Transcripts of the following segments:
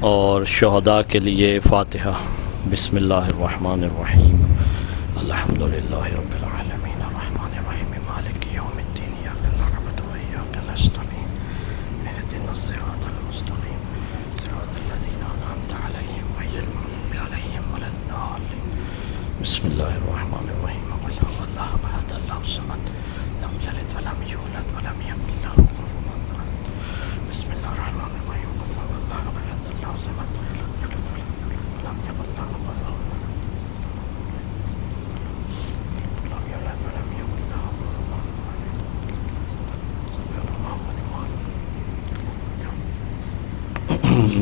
اور شہداء کے لیے فاتحہ۔ بسم اللہ الرحمن الرحیم۔ الحمد للہ رب العالمین الرحمن الرحیم مالک یوم الدین ایاک نعبد و ایاک نستعین اہدنا الصراط المستقیم صراط الذین انعمت علیہم غیر المغضوب علیہم ولا الضالین۔ بسم اللہ الرحمن الرحیم قل هو اللہ احد اللہ الصمد لم یلد ولم یولد ولم یکن له کفوا احد۔ بسم اللہ الرحمن الرحیم قل هو اللہ احد اللہ الصمد لم یلد ولم یکن له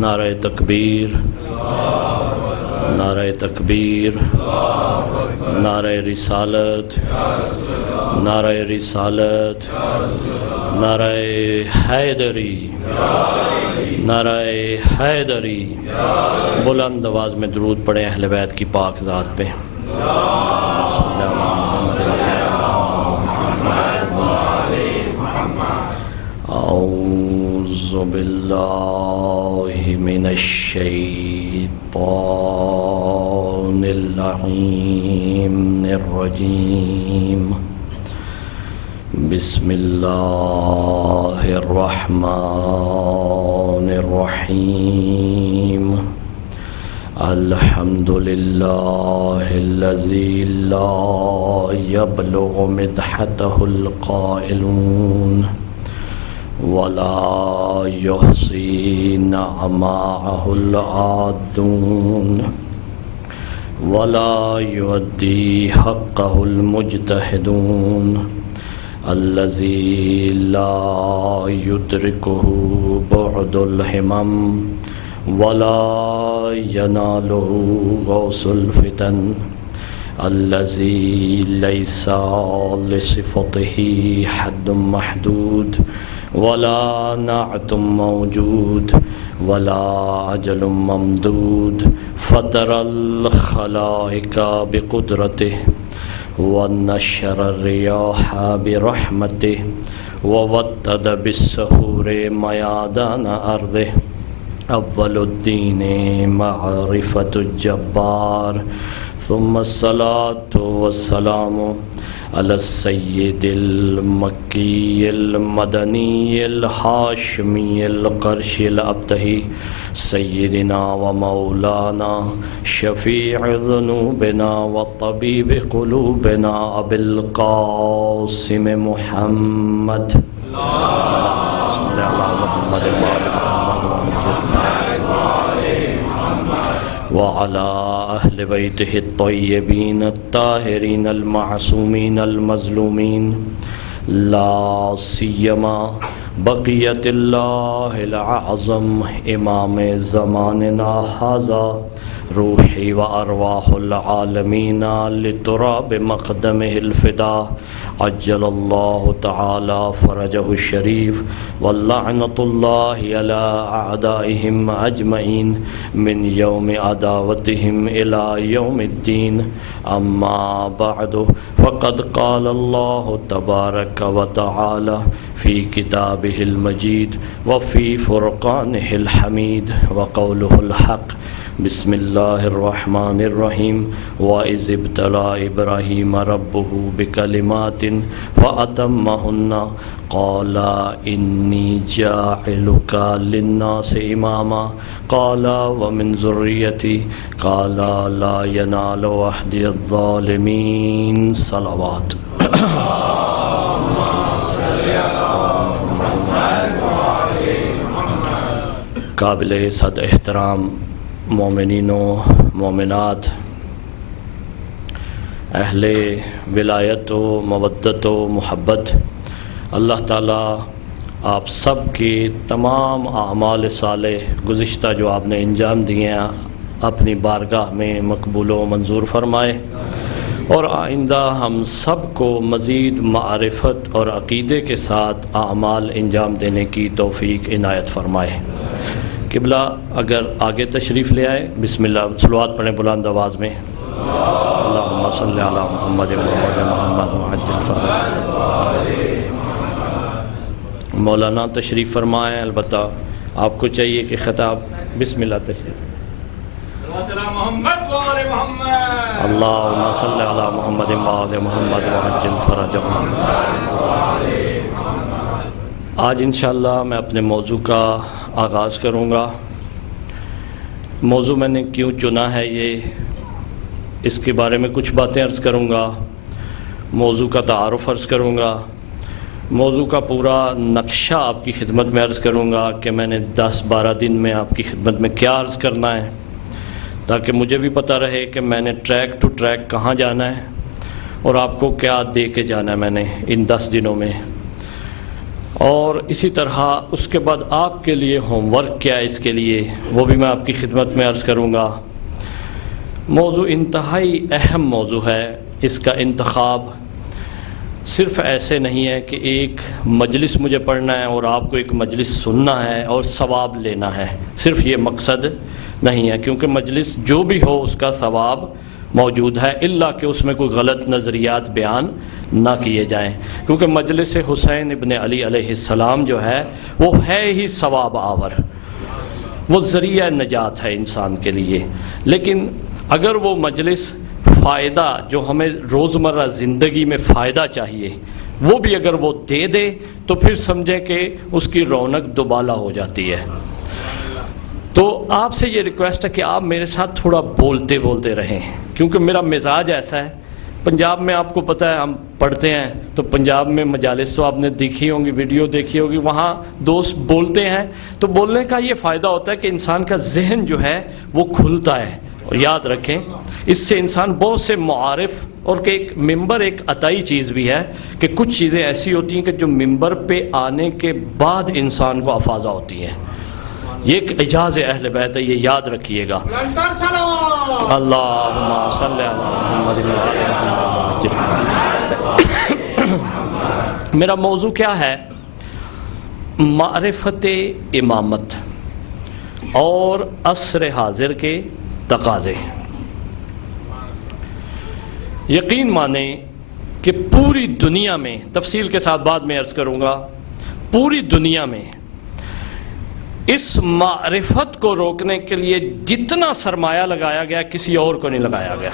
نعرہ تکبیر، نعرہ تکبیر، نعرہ رسالت، نعرہ رسالت، نعرہ حیدری، نعرہ حیدری۔ بلند آواز میں درود پڑھیں اہل بیت کی پاک ذات پہ۔ اعوذ باللہ من الشیطان اللعین الرجیم۔ بسم اللہ الرحمن الرحیم۔ الحمد للہ الذی لا یبلغ مدحتہ القائلون ولا يحصي نعماءه العادون ولا يؤدي حقه المجتهدون الذي لا يدركه بعد الهمم ولا يناله غوث الفتن الذي ليس لصفته حد محدود ولا نعت موجود ولا عجل ممدود فطر الخلائق بقدرته ونشر الرياح برحمته ووطد بالسحور ميادان أرضه أول الدين معرفة الجبار ثم الصلاة والسلام على السيد المكي المدني الهاشمي القرشي الأبتهي سيدنا ومولانا شفيع ذنوبنا وطبيب قلوبنا أبي القاسم محمد صلى الله على محمد وعلى أهل بيته الطيبين الطاهرين المعصومين المظلومين لا سيما بقية الله الأعظم إمام زماننا هذا روحي وأرواح العالمين لتراب مقدمه الفداء عجل الله تعالى فرجه الشريف واللعنة الله على أعدائهم أجمعين من يوم عداوتهم إلى يوم الدين أما بعد فقد قال الله تبارك وتعالى في كتابه المجيد وفي فرقانه الحميد وقوله الحق بسم الله الرحمن الرحيم وإذ ابتلى إبراهيم ربه بكلمات فأتمهن قال إني جاعلك للناس إماما قال ومن ذريتي قال لا ينال عهد الظالمين صلوات قابل صد احترام مومنین و مومنات، اہل ولایت و مودت و محبت، اللہ تعالیٰ آپ سب کی تمام اعمال صالح گزشتہ جو آپ نے انجام دیے ہیں اپنی بارگاہ میں مقبول و منظور فرمائے، اور آئندہ ہم سب کو مزید معرفت اور عقیدے کے ساتھ اعمال انجام دینے کی توفیق عنایت فرمائے۔ قبلہ اگر آگے تشریف لے آئے، بسم اللہ صلوات پڑھیں بلند آواز میں۔ اللہم صلی علی محمد محمد وعجل فرمائے۔ مولانا تشریف فرمائیں، البتہ آپ کو چاہیے کہ خطاب بسم اللہ تشریف اللہم صلی علی محمد وآل محمد وعجل فرجہم۔ آج انشاءاللہ میں اپنے موضوع کا آغاز کروں گا۔ موضوع میں نے کیوں چنا ہے اس کے بارے میں کچھ باتیں عرض کروں گا، موضوع کا تعارف عرض کروں گا، موضوع کا پورا نقشہ آپ کی خدمت میں عرض کروں گا کہ میں نے 10-12 دن میں آپ کی خدمت میں کیا عرض کرنا ہے، تاکہ مجھے بھی پتہ رہے کہ میں نے ٹریک ٹو ٹریک کہاں جانا ہے اور آپ کو کیا دے کے جانا ہے میں نے ان 10 دنوں میں، اور اسی طرح اس کے بعد آپ کے لیے ہوم ورک کیا ہے اس کے لیے وہ بھی میں آپ کی خدمت میں عرض کروں گا۔ موضوع انتہائی اہم موضوع ہے، اس کا انتخاب صرف ایسے نہیں ہے کہ ایک مجلس مجھے پڑھنا ہے اور آپ کو ایک مجلس سننا ہے اور ثواب لینا ہے، صرف یہ مقصد نہیں ہے، کیونکہ مجلس جو بھی ہو اس کا ثواب موجود ہے، الا کہ اس میں کوئی غلط نظریات بیان نہ کیے جائیں، کیونکہ مجلس حسین ابن علی علیہ السلام جو ہے وہ ہے ہی ثواب آور، وہ ذریعہ نجات ہے انسان کے لیے۔ لیکن اگر وہ مجلس فائدہ جو ہمیں روزمرہ زندگی میں فائدہ چاہیے وہ بھی اگر وہ دے دے تو پھر سمجھیں کہ اس کی رونق دوبالا ہو جاتی ہے۔ تو آپ سے یہ ریکویسٹ ہے کہ آپ میرے ساتھ تھوڑا بولتے رہیں، کیونکہ میرا مزاج ایسا ہے۔ پنجاب میں آپ کو پتہ ہے ہم پڑھتے ہیں تو پنجاب میں مجالس تو آپ نے دیکھی ہوں گی، ویڈیو دیکھی ہوگی، وہاں دوست بولتے ہیں تو بولنے کا یہ فائدہ ہوتا ہے کہ انسان کا ذہن جو ہے وہ کھلتا ہے، اور یاد رکھیں اس سے انسان بہت سے معارف، اور کہ ایک ممبر ایک عطائی چیز بھی ہے کہ کچھ چیزیں ایسی ہوتی ہیں کہ جو ممبر پہ آنے کے بعد انسان کو افاضہ ہوتی ہیں، یہ ایک اعجاز اہل بیت ہے، یہ یاد رکھیے گا۔ اللہم صلی علی محمد وعلی محمد۔ میرا موضوع کیا ہے؟ معرفت امامت اور عصر حاضر کے تقاضے۔ یقین مانیں کہ پوری دنیا میں، تفصیل کے ساتھ بعد میں عرض کروں گا، پوری دنیا میں اس معرفت کو روکنے کے لیے جتنا سرمایہ لگایا گیا کسی اور کو نہیں لگایا گیا۔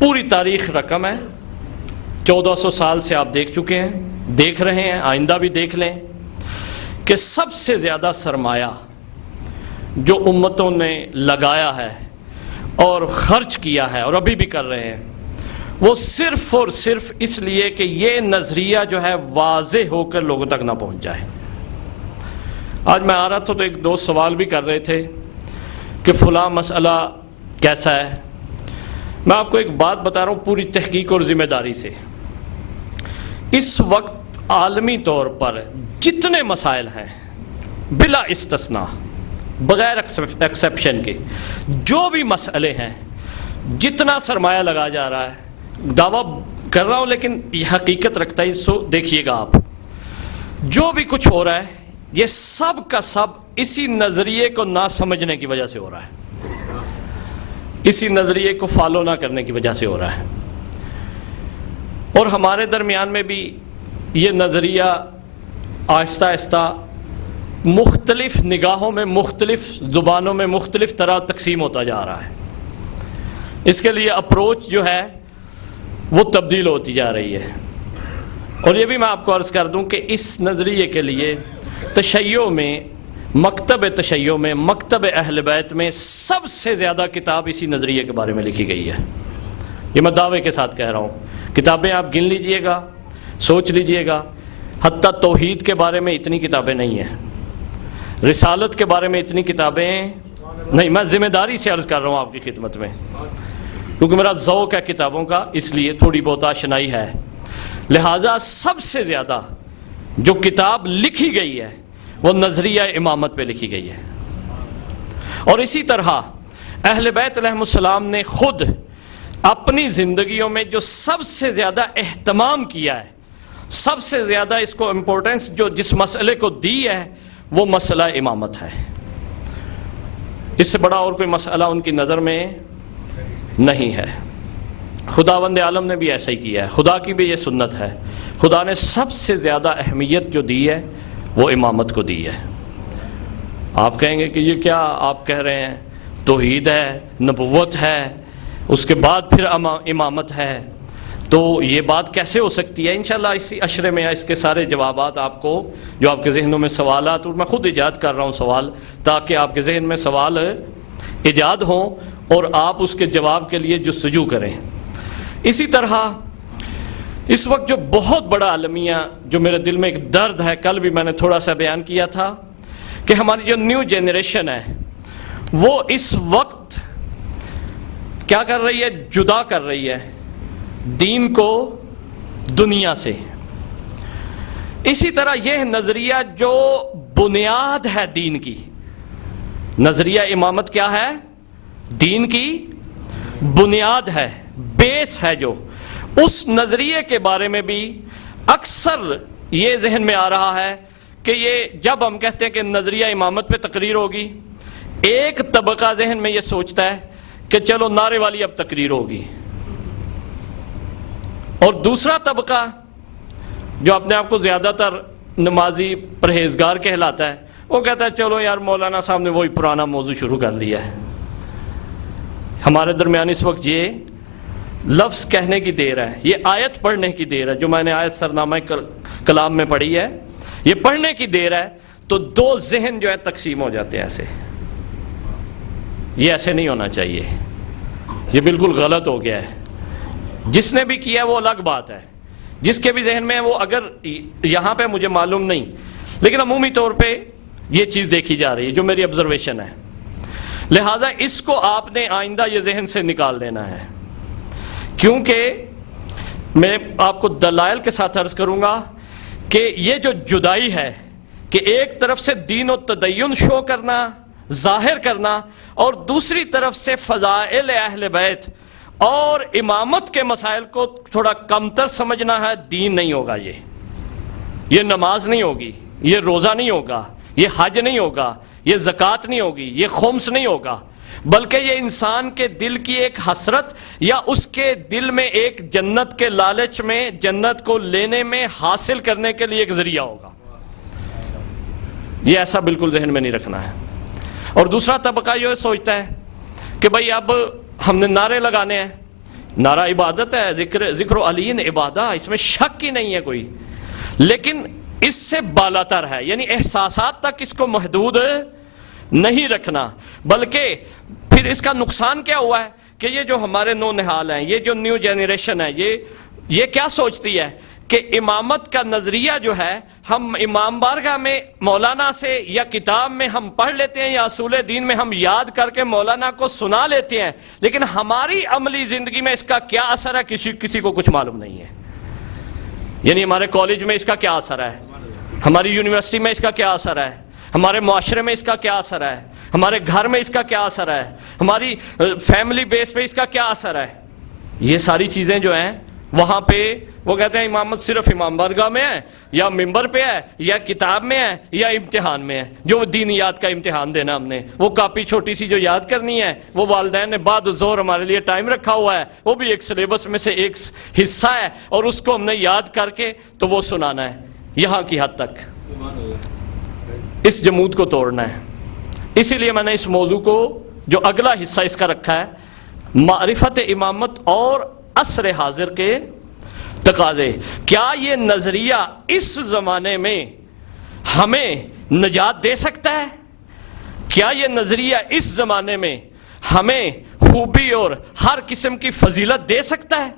پوری تاریخ رقم ہے، 1400 سال سے آپ دیکھ چکے ہیں، دیکھ رہے ہیں، آئندہ بھی دیکھ لیں کہ سب سے زیادہ سرمایہ جو امتوں نے لگایا ہے اور خرچ کیا ہے اور ابھی بھی کر رہے ہیں، وہ صرف اور صرف اس لیے کہ یہ نظریہ جو ہے واضح ہو کر لوگوں تک نہ پہنچ جائے۔ آج میں آ رہا تھا تو ایک دوست سوال بھی کر رہے تھے کہ فلاں مسئلہ کیسا ہے۔ میں آپ کو ایک بات بتا رہا ہوں پوری تحقیق اور ذمہ داری سے، اس وقت عالمی طور پر جتنے مسائل ہیں بلا استثناء، بغیر ایکسیپشن کے، جو بھی مسئلے ہیں، جتنا سرمایہ لگا جا رہا ہے، دعویٰ کر رہا ہوں لیکن یہ حقیقت رکھتا ہے، سو دیکھیے گا آپ، جو بھی کچھ ہو رہا ہے یہ سب کا سب اسی نظریے کو نہ سمجھنے کی وجہ سے ہو رہا ہے، اسی نظریے کو فالو نہ کرنے کی وجہ سے ہو رہا ہے۔ اور ہمارے درمیان میں بھی یہ نظریہ آہستہ آہستہ مختلف نگاہوں میں، مختلف زبانوں میں مختلف طرح تقسیم ہوتا جا رہا ہے۔ اس کے لیے اپروچ جو ہے وہ تبدیل ہوتی جا رہی ہے۔ اور یہ بھی میں آپ کو عرض کر دوں کہ اس نظریے کے لیے تشیع میں، مکتب تشیع میں، مکتب اہل بیت میں سب سے زیادہ کتاب اسی نظریے کے بارے میں لکھی گئی ہے۔ یہ میں دعوے کے ساتھ کہہ رہا ہوں، کتابیں آپ گن لیجئے گا، سوچ لیجئے گا، حتیٰ توحید کے بارے میں اتنی کتابیں نہیں ہیں، رسالت کے بارے میں اتنی کتابیں نہیں۔ میں ذمہ داری سے عرض کر رہا ہوں آپ کی خدمت میں، کیونکہ میرا ذوق ہے کتابوں کا، اس لیے تھوڑی بہت آشنائی ہے۔ لہٰذا سب سے زیادہ جو کتاب لکھی گئی ہے وہ نظریہ امامت پہ لکھی گئی ہے، اور اسی طرح اہل بیت علیہ السلام نے خود اپنی زندگیوں میں جو سب سے زیادہ اہتمام کیا ہے، سب سے زیادہ اس کو امپورٹنس جو جس مسئلے کو دی ہے وہ مسئلہ امامت ہے۔ اس سے بڑا اور کوئی مسئلہ ان کی نظر میں نہیں ہے۔ خداوند عالم نے بھی ایسا ہی کیا ہے، خدا کی بھی یہ سنت ہے۔ خدا نے سب سے زیادہ اہمیت جو دی ہے وہ امامت کو دی ہے۔ آپ کہیں گے کہ یہ کیا آپ کہہ رہے ہیں، توحید ہے، نبوت ہے، اس کے بعد پھر امامت ہے، تو یہ بات کیسے ہو سکتی ہے؟ انشاءاللہ اسی عشرے میں اس کے سارے جوابات آپ کو، جو آپ کے ذہنوں میں سوالات، اور میں خود ایجاد کر رہا ہوں سوال، تاکہ آپ کے ذہن میں سوال ایجاد ہوں اور آپ اس کے جواب کے لیے جستجو کریں۔ اسی طرح اس وقت جو بہت بڑا المیہ جو میرے دل میں ایک درد ہے، کل بھی میں نے تھوڑا سا بیان کیا تھا، کہ ہماری جو نیو جنریشن ہے وہ اس وقت کیا کر رہی ہے؟ جدا کر رہی ہے دین کو دنیا سے۔ اسی طرح یہ نظریہ جو بنیاد ہے دین کی، نظریہ امامت کیا ہے؟ دین کی بنیاد ہے، بیس ہے، جو اس نظریے کے بارے میں بھی اکثر یہ ذہن میں آ رہا ہے کہ یہ جب ہم کہتے ہیں کہ نظریہ امامت پہ تقریر ہوگی، ایک طبقہ ذہن میں یہ سوچتا ہے کہ چلو نعرے والی اب تقریر ہوگی، اور دوسرا طبقہ جو اپنے آپ کو زیادہ تر نمازی پرہیزگار کہلاتا ہے، وہ کہتا ہے چلو یار مولانا صاحب نے وہی پرانا موضوع شروع کر لیا ہے۔ ہمارے درمیان اس وقت یہ لفظ کہنے کی دیر ہے، یہ آیت پڑھنے کی دیر ہے، جو میں نے آیت سرنامہ کلام میں پڑھی ہے، یہ پڑھنے کی دیر ہے، تو دو ذہن جو ہے تقسیم ہو جاتے ہیں ایسے۔ یہ ایسے نہیں ہونا چاہیے، یہ بالکل غلط ہو گیا ہے۔ جس نے بھی کیا وہ الگ بات ہے، جس کے بھی ذہن میں ہے وہ، اگر یہاں پہ مجھے معلوم نہیں، لیکن عمومی طور پہ یہ چیز دیکھی جا رہی ہے جو میری آبزرویشن ہے، لہٰذا اس کو آپ نے آئندہ یہ ذہن سے نکال دینا ہے، کیونکہ میں آپ کو دلائل کے ساتھ عرض کروں گا کہ یہ جو جدائی ہے کہ ایک طرف سے دین و تدین شو کرنا، ظاہر کرنا، اور دوسری طرف سے فضائل اہل بیت اور امامت کے مسائل کو تھوڑا کمتر سمجھنا ہے، دین نہیں ہوگا۔ یہ نماز نہیں ہوگی، یہ روزہ نہیں ہوگا، یہ حج نہیں ہوگا، یہ زکوٰۃ نہیں ہوگی، یہ خمس نہیں ہوگا، بلکہ یہ انسان کے دل کی ایک حسرت، یا اس کے دل میں ایک جنت کے لالچ میں، جنت کو لینے میں، حاصل کرنے کے لیے ایک ذریعہ ہوگا۔ یہ ایسا بالکل ذہن میں نہیں رکھنا ہے۔ اور دوسرا طبقہ یہ سوچتا ہے کہ بھائی اب ہم نے نعرے لگانے ہیں، نعرہ عبادت ہے، ذکر و علین عبادہ، اس میں شک ہی نہیں ہے کوئی، لیکن اس سے بالاتر ہے، یعنی احساسات تک اس کو محدود نہیں رکھنا، بلکہ پھر اس کا نقصان کیا ہوا ہے کہ یہ جو ہمارے نو نہال ہیں، یہ جو نیو جنریشن ہے، یہ کیا سوچتی ہے کہ امامت کا نظریہ جو ہے ہم امام بارگاہ میں مولانا سے یا کتاب میں ہم پڑھ لیتے ہیں، یا اصول دین میں ہم یاد کر کے مولانا کو سنا لیتے ہیں، لیکن ہماری عملی زندگی میں اس کا کیا اثر ہے کسی کو کچھ معلوم نہیں ہے۔ یعنی ہمارے کالج میں اس کا کیا اثر ہے، ہماری یونیورسٹی میں اس کا کیا اثر ہے، ہمارے معاشرے میں اس کا کیا اثر ہے، ہمارے گھر میں اس کا کیا اثر ہے، ہماری فیملی بیس پہ اس کا کیا اثر ہے۔ یہ ساری چیزیں جو ہیں وہاں پہ وہ کہتے ہیں امامت صرف امام بارگاہ میں ہے، یا ممبر پہ ہے، یا کتاب میں ہے، یا امتحان میں ہے، جو دینیات کا امتحان دینا ہم نے، وہ کاپی چھوٹی سی جو یاد کرنی ہے، وہ والدین نے بعد الظہر ہمارے لیے ٹائم رکھا ہوا ہے، وہ بھی ایک سلیبس میں سے ایک حصہ ہے، اور اس کو ہم نے یاد کر کے تو وہ سنانا ہے۔ یہاں کی حد تک اس جمود کو توڑنا ہے۔ اسی لیے میں نے اس موضوع کو جو اگلا حصہ اس کا رکھا ہے، معرفت امامت اور عصر حاضر کے تقاضے، کیا یہ نظریہ اس زمانے میں ہمیں نجات دے سکتا ہے؟ کیا یہ نظریہ اس زمانے میں ہمیں خوبی اور ہر قسم کی فضیلت دے سکتا ہے؟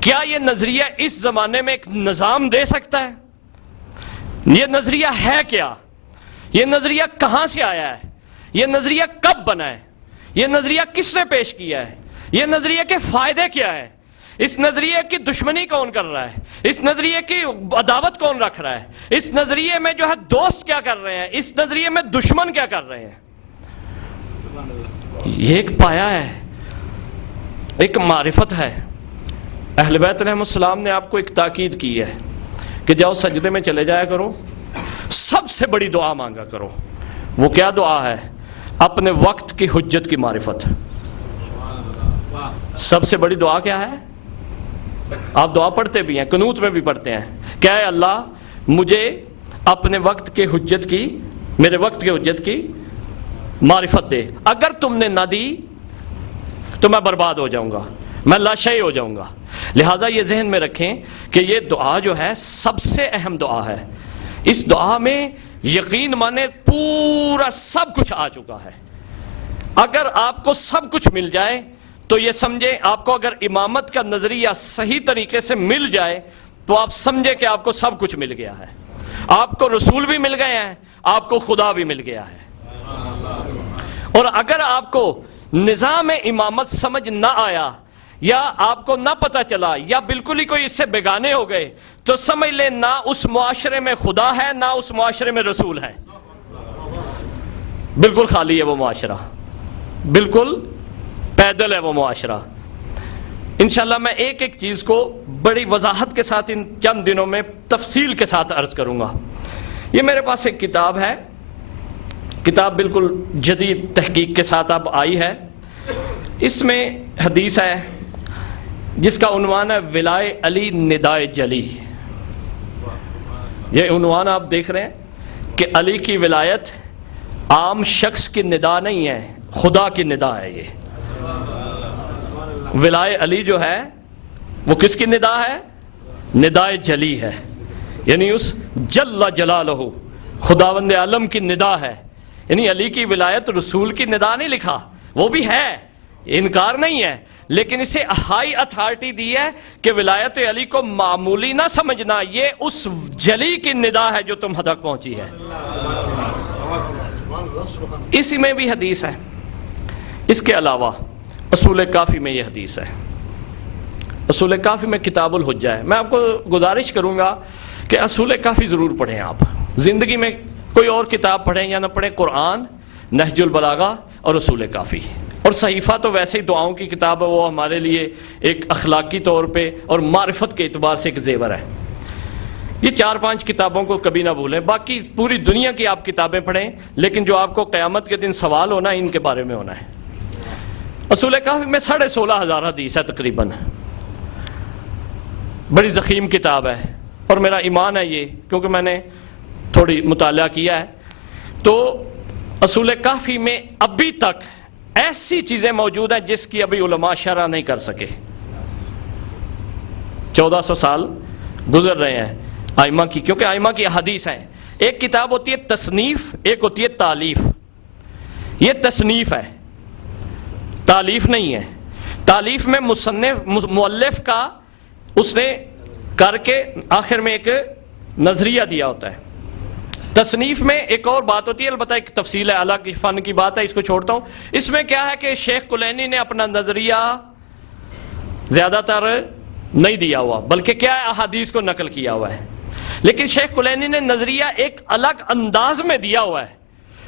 کیا یہ نظریہ اس زمانے میں ایک نظام دے سکتا ہے؟ یہ نظریہ ہے کیا؟ یہ نظریہ کہاں سے آیا ہے؟ یہ نظریہ کب بنا ہے؟ یہ نظریہ کس نے پیش کیا ہے؟ یہ نظریہ کے فائدے کیا ہے؟ اس نظریے کی دشمنی کون کر رہا ہے؟ اس نظریے کی عداوت کون رکھ رہا ہے؟ اس نظریے میں جو ہے دوست کیا کر رہے ہیں؟ اس نظریے میں دشمن کیا کر رہے ہیں؟ یہ ایک پایا ہے، ایک معرفت ہے۔ اہل بیت علیہ السلام نے آپ کو ایک تاکید کی ہے کہ جاؤ سجدے میں چلے جایا کرو، سب سے بڑی دعا مانگا کرو۔ وہ کیا دعا ہے؟ اپنے وقت کی حجت کی معرفت۔ سب سے بڑی دعا کیا ہے؟ آپ دعا پڑھتے بھی ہیں، قنوت میں بھی پڑھتے ہیں، کیا ہے اللہ مجھے اپنے وقت کے حجت کی، میرے وقت کے حجت کی معرفت دے، اگر تم نے نہ دی تو میں برباد ہو جاؤں گا، میں لاشعی ہو جاؤں گا۔ لہٰذا یہ ذہن میں رکھیں کہ یہ دعا جو ہے سب سے اہم دعا ہے۔ اس دعا میں یقین مانے پورا سب کچھ آ چکا ہے۔ اگر آپ کو سب کچھ مل جائے تو یہ سمجھیں، آپ کو اگر امامت کا نظریہ صحیح طریقے سے مل جائے تو آپ سمجھیں کہ آپ کو سب کچھ مل گیا ہے۔ آپ کو رسول بھی مل گئے ہیں، آپ کو خدا بھی مل گیا ہے۔ اور اگر آپ کو نظام امامت سمجھ نہ آیا یا آپ کو نہ پتہ چلا یا بالکل ہی کوئی اس سے بیگانے ہو گئے تو سمجھ لیں نہ اس معاشرے میں خدا ہے نہ اس معاشرے میں رسول ہے، بالکل خالی ہے وہ معاشرہ، بالکل پیدل ہے وہ معاشرہ۔ انشاءاللہ میں ایک ایک چیز کو بڑی وضاحت کے ساتھ ان چند دنوں میں تفصیل کے ساتھ عرض کروں گا۔ یہ میرے پاس ایک کتاب ہے، کتاب بالکل جدید تحقیق کے ساتھ اب آئی ہے۔ اس میں حدیث ہے جس کا عنوان ہے ولائے علی ندائے جلی۔ یہ عنوان آپ دیکھ رہے ہیں کہ علی کی ولایت عام شخص کی ندا نہیں ہے، خدا کی ندا ہے۔ یہ ولائے علی جو ہے وہ کس کی ندا ہے؟ ندائے جلی ہے، یعنی اس جل جلالہ خداوند عالم کی ندا ہے۔ یعنی علی کی ولایت رسول کی ندا نہیں لکھا، وہ بھی ہے، انکار نہیں ہے، لیکن اسے ہائی اتھارٹی دی ہے کہ ولایت علی کو معمولی نہ سمجھنا، یہ اس جلی کی ندا ہے جو تم تک پہنچی ہے۔ اسی میں بھی حدیث ہے۔ اس کے علاوہ اصول کافی میں یہ حدیث ہے۔ اصول کافی میں کتاب الحجہ ہے۔ میں آپ کو گزارش کروں گا کہ اصول کافی ضرور پڑھیں۔ آپ زندگی میں کوئی اور کتاب پڑھیں یا نہ پڑھیں، قرآن، نہج البلاغہ اور اصول کافی۔ اور صحیفہ تو ویسے ہی دعاؤں کی کتاب ہے، وہ ہمارے لیے ایک اخلاقی طور پہ اور معرفت کے اعتبار سے ایک زیور ہے۔ یہ 4-5 کتابوں کو کبھی نہ بھولیں۔ باقی پوری دنیا کی آپ کتابیں پڑھیں، لیکن جو آپ کو قیامت کے دن سوال ہونا ہے ان کے بارے میں ہونا ہے۔ اصول کافی میں 16,500 حدیث ہے تقریباً، بڑی ضخیم کتاب ہے، اور میرا ایمان ہے یہ، کیونکہ میں نے تھوڑی مطالعہ کیا ہے، تو اصول کافی میں ابھی تک ایسی چیزیں موجود ہیں جس کی ابھی علماء شرح نہیں کر سکے۔ 1400 سال گزر رہے ہیں ائمہ کی، کیونکہ ائمہ کی احادیث ہیں۔ ایک کتاب ہوتی ہے تصنیف، ایک ہوتی ہے تالیف۔ یہ تصنیف ہے، تالیف نہیں ہے۔ تالیف میں مؤلف کا اس نے کر کے آخر میں ایک نظریہ دیا ہوتا ہے۔ تصنیف میں ایک اور بات ہوتی ہے، البتہ ایک تفصیل ہے، الگ فن کی بات ہے، اس کو چھوڑتا ہوں۔ اس میں کیا ہے کہ شیخ کلینی نے اپنا نظریہ زیادہ تر نہیں دیا ہوا، بلکہ کیا ہے، احادیث کو نقل کیا ہوا ہے۔ لیکن شیخ کلینی نے نظریہ ایک الگ انداز میں دیا ہوا ہے،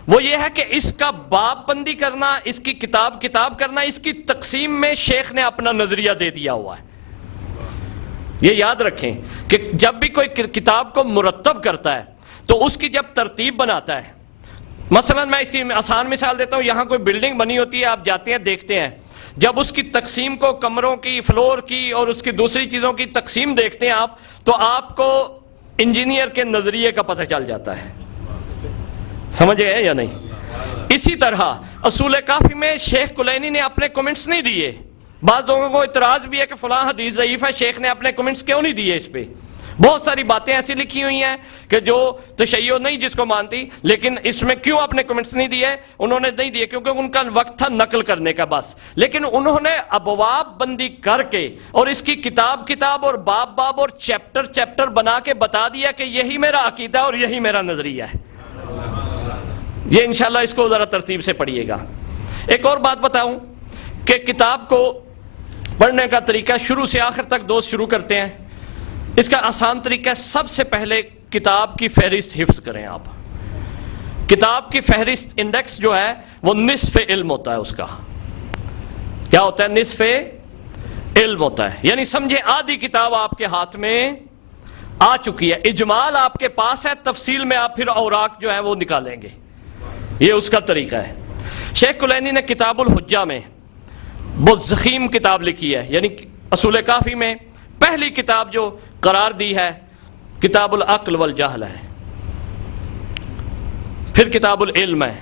وہ یہ ہے کہ اس کا باب بندی کرنا، اس کی کتاب کرنا، اس کی تقسیم میں شیخ نے اپنا نظریہ دے دیا ہوا ہے۔ یہ یاد رکھیں کہ جب بھی کوئی کتاب کو مرتب کرتا ہے تو اس کی جب ترتیب بناتا ہے، مثلا میں اس کی آسان مثال دیتا ہوں، یہاں کوئی بلڈنگ بنی ہوتی ہے، آپ جاتے ہیں دیکھتے ہیں، جب اس کی تقسیم کو کمروں کی، فلور کی اور اس کی دوسری چیزوں کی تقسیم دیکھتے ہیں آپ، تو آپ کو انجینئر کے نظریے کا پتہ چل جاتا ہے۔ سمجھ گئے یا نہیں؟ اسی طرح اصول کافی میں شیخ کلینی نے اپنے کمنٹس نہیں دیے۔ بعض لوگوں کو اعتراض بھی ہے کہ فلاں حدیث ضعیف ہے، شیخ نے اپنے کمنٹس کیوں نہیں دیے اس پہ؟ بہت ساری باتیں ایسی لکھی ہوئی ہیں کہ جو تشیع نہیں جس کو مانتی، لیکن اس میں کیوں اپنے کمنٹس نہیں دیے؟ انہوں نے نہیں دیے کیونکہ ان کا وقت تھا نقل کرنے کا بس، لیکن انہوں نے ابواب بندی کر کے اور اس کی کتاب اور باب اور چیپٹر بنا کے بتا دیا کہ یہی میرا عقیدہ اور یہی میرا نظریہ ہے۔ یہ انشاءاللہ اس کو ذرا ترتیب سے پڑھیے گا۔ ایک اور بات بتاؤں کہ کتاب کو پڑھنے کا طریقہ شروع سے آخر تک دوست شروع کرتے ہیں۔ اس کا آسان طریقہ ہے، سب سے پہلے کتاب کی فہرست حفظ کریں آپ۔ کتاب کی فہرست انڈیکس جو ہے وہ نصف علم ہوتا ہے، اس کا کیا ہوتا ہے؟ نصف علم ہوتا ہے، یعنی سمجھے آدھی کتاب آپ کے ہاتھ میں آ چکی ہے، اجمال آپ کے پاس ہے، تفصیل میں آپ پھر اوراق جو ہے وہ نکالیں گے۔ یہ اس کا طریقہ ہے۔ شیخ کلینی نے کتاب الحجہ میں بہت ضخیم کتاب لکھی ہے، یعنی اصول کافی میں پہلی کتاب جو قرار دی ہے کتاب العقل والجہل ہے۔ پھر کتاب العلم ہے،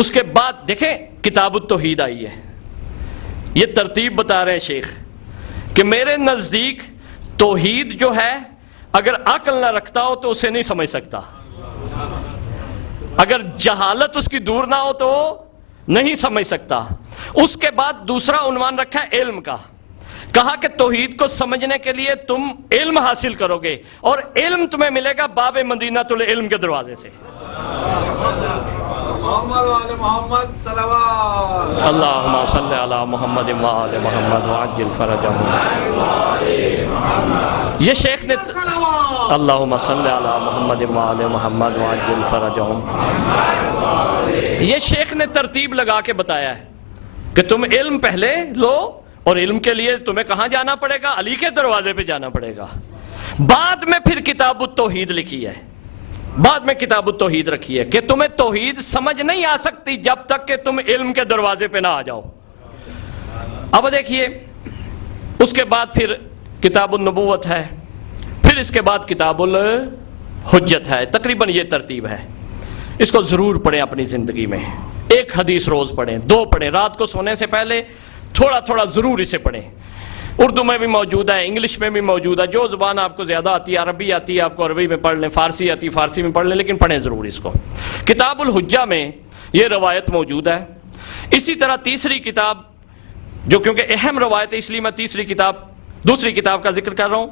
اس کے بعد دیکھیں کتاب التوحید آئی ہے۔ یہ ترتیب بتا رہے ہیں شیخ کہ میرے نزدیک توحید جو ہے اگر عقل نہ رکھتا ہو تو اسے نہیں سمجھ سکتا، اگر جہالت اس کی دور نہ ہو تو نہیں سمجھ سکتا۔ اس کے بعد دوسرا عنوان رکھا ہے علم کا، کہا کہ توحید کو سمجھنے کے لیے تم علم حاصل کرو گے، اور علم تمہیں ملے گا باب مدینۃ العلم کے دروازے سے۔ محمد صلوات اللہم صلی علی محمد وآل محمد وعجل فرجہم۔ یہ شیخ نے اللہم صلی علی محمد وآل محمد وعجل فرجہم، یہ شیخ نے ترتیب لگا کے بتایا ہے کہ تم علم پہلے لو، اور علم کے لیے تمہیں کہاں جانا پڑے گا؟ علی کے دروازے پہ جانا پڑے گا۔ بعد میں پھر کتاب التوحید لکھی ہے، بعد میں کتاب التوحید رکھی ہے کہ تمہیں توحید سمجھ نہیں آ سکتی جب تک کہ تم علم کے دروازے پہ نہ آ جاؤ۔ اب دیکھیے اس کے بعد پھر کتاب النبوت ہے، پھر اس کے بعد کتاب الحجت ہے۔ تقریباً یہ ترتیب ہے، اس کو ضرور پڑھیں اپنی زندگی میں، ایک حدیث روز پڑھیں، 2 پڑھیں، رات کو سونے سے پہلے تھوڑا تھوڑا ضرور اسے پڑھیں۔ اردو میں بھی موجود ہے، انگلش میں بھی موجود ہے، جو زبان آپ کو زیادہ آتی ہے، عربی آتی ہے آپ کو عربی میں پڑھ لیں، فارسی آتی ہے فارسی میں پڑھ لیں، لیکن پڑھیں ضرور اس کو۔ کتاب الحجہ میں یہ روایت موجود ہے۔ اسی طرح تیسری کتاب جو کیونکہ اہم روایت ہے اس لیے میں دوسری کتاب کا ذکر کر رہا ہوں،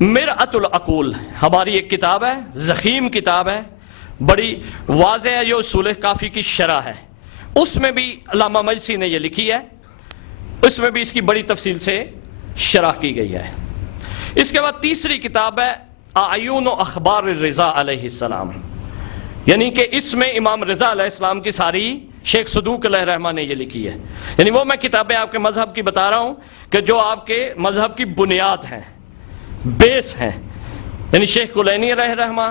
مرعۃ العقول ہماری ایک کتاب ہے، ضخیم کتاب ہے، بڑی واضح ہے، یہ اصول کافی کی شرح ہے، اس میں بھی علامہ مجلسی نے یہ لکھی ہے، اس میں بھی اس کی بڑی تفصیل سے شرح کی گئی ہے۔ اس کے بعد تیسری کتاب ہے اعین و اخبار الرضا علیہ السلام، یعنی کہ اس میں امام رضا علیہ السلام کی ساری شیخ صدوق علیہ الرحمہ نے یہ لکھی ہے۔ یعنی وہ میں کتابیں آپ کے مذہب کی بتا رہا ہوں کہ جو آپ کے مذہب کی بنیاد ہیں، بیس ہیں، یعنی شیخ کلینی علیہ الرحمہ،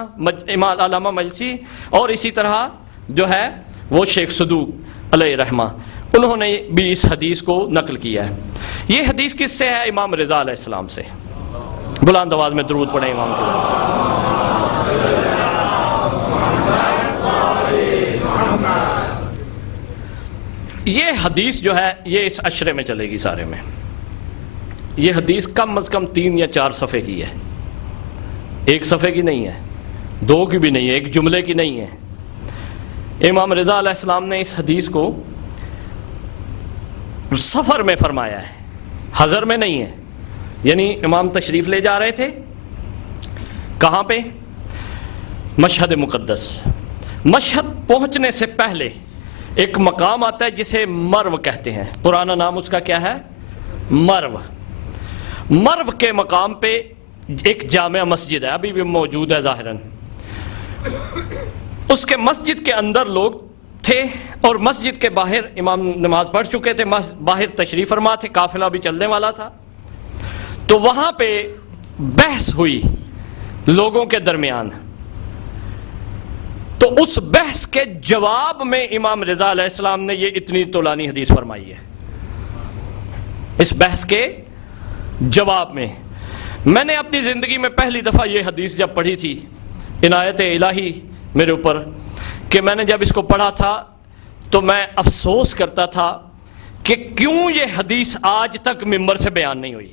امام علامہ مجلسی، اور اسی طرح جو ہے وہ شیخ صدوق علیہ الرحمہ، انہوں نے بھی اس حدیث کو نقل کیا ہے۔ یہ حدیث کس سے ہے؟ امام رضا علیہ السلام سے۔ بلند آواز میں درود پڑھیں امام کو۔ یہ حدیث جو ہے یہ اس عشرے میں چلے گی سارے میں۔ یہ حدیث کم از کم 3 یا 4 صفحے کی ہے، ایک صفحے کی نہیں ہے، 2 کی بھی نہیں ہے، ایک جملے کی نہیں ہے۔ امام رضا علیہ السلام نے اس حدیث کو سفر میں فرمایا ہے، حضر میں نہیں ہے، یعنی امام تشریف لے جا رہے تھے کہاں پہ؟ مشہد مقدس۔ مشہد پہنچنے سے پہلے ایک مقام آتا ہے جسے مرو کہتے ہیں، پرانا نام اس کا کیا ہے؟ مرو۔ مرو کے مقام پہ ایک جامع مسجد ہے، ابھی بھی موجود ہے ظاہراً۔ اس کے مسجد کے اندر لوگ تھے اور مسجد کے باہر امام نماز پڑھ چکے تھے، باہر تشریف فرما تھے، قافلہ بھی چلنے والا تھا، تو وہاں پہ بحث ہوئی لوگوں کے درمیان۔ تو اس بحث کے جواب میں امام رضا علیہ السلام نے یہ اتنی طولانی حدیث فرمائی ہے۔ اس بحث کے جواب میں نے اپنی زندگی میں پہلی دفعہ یہ حدیث جب پڑھی تھی، عنایت الہی میرے اوپر، کہ میں نے جب اس کو پڑھا تھا تو میں افسوس کرتا تھا کہ کیوں یہ حدیث آج تک ممبر سے بیان نہیں ہوئی،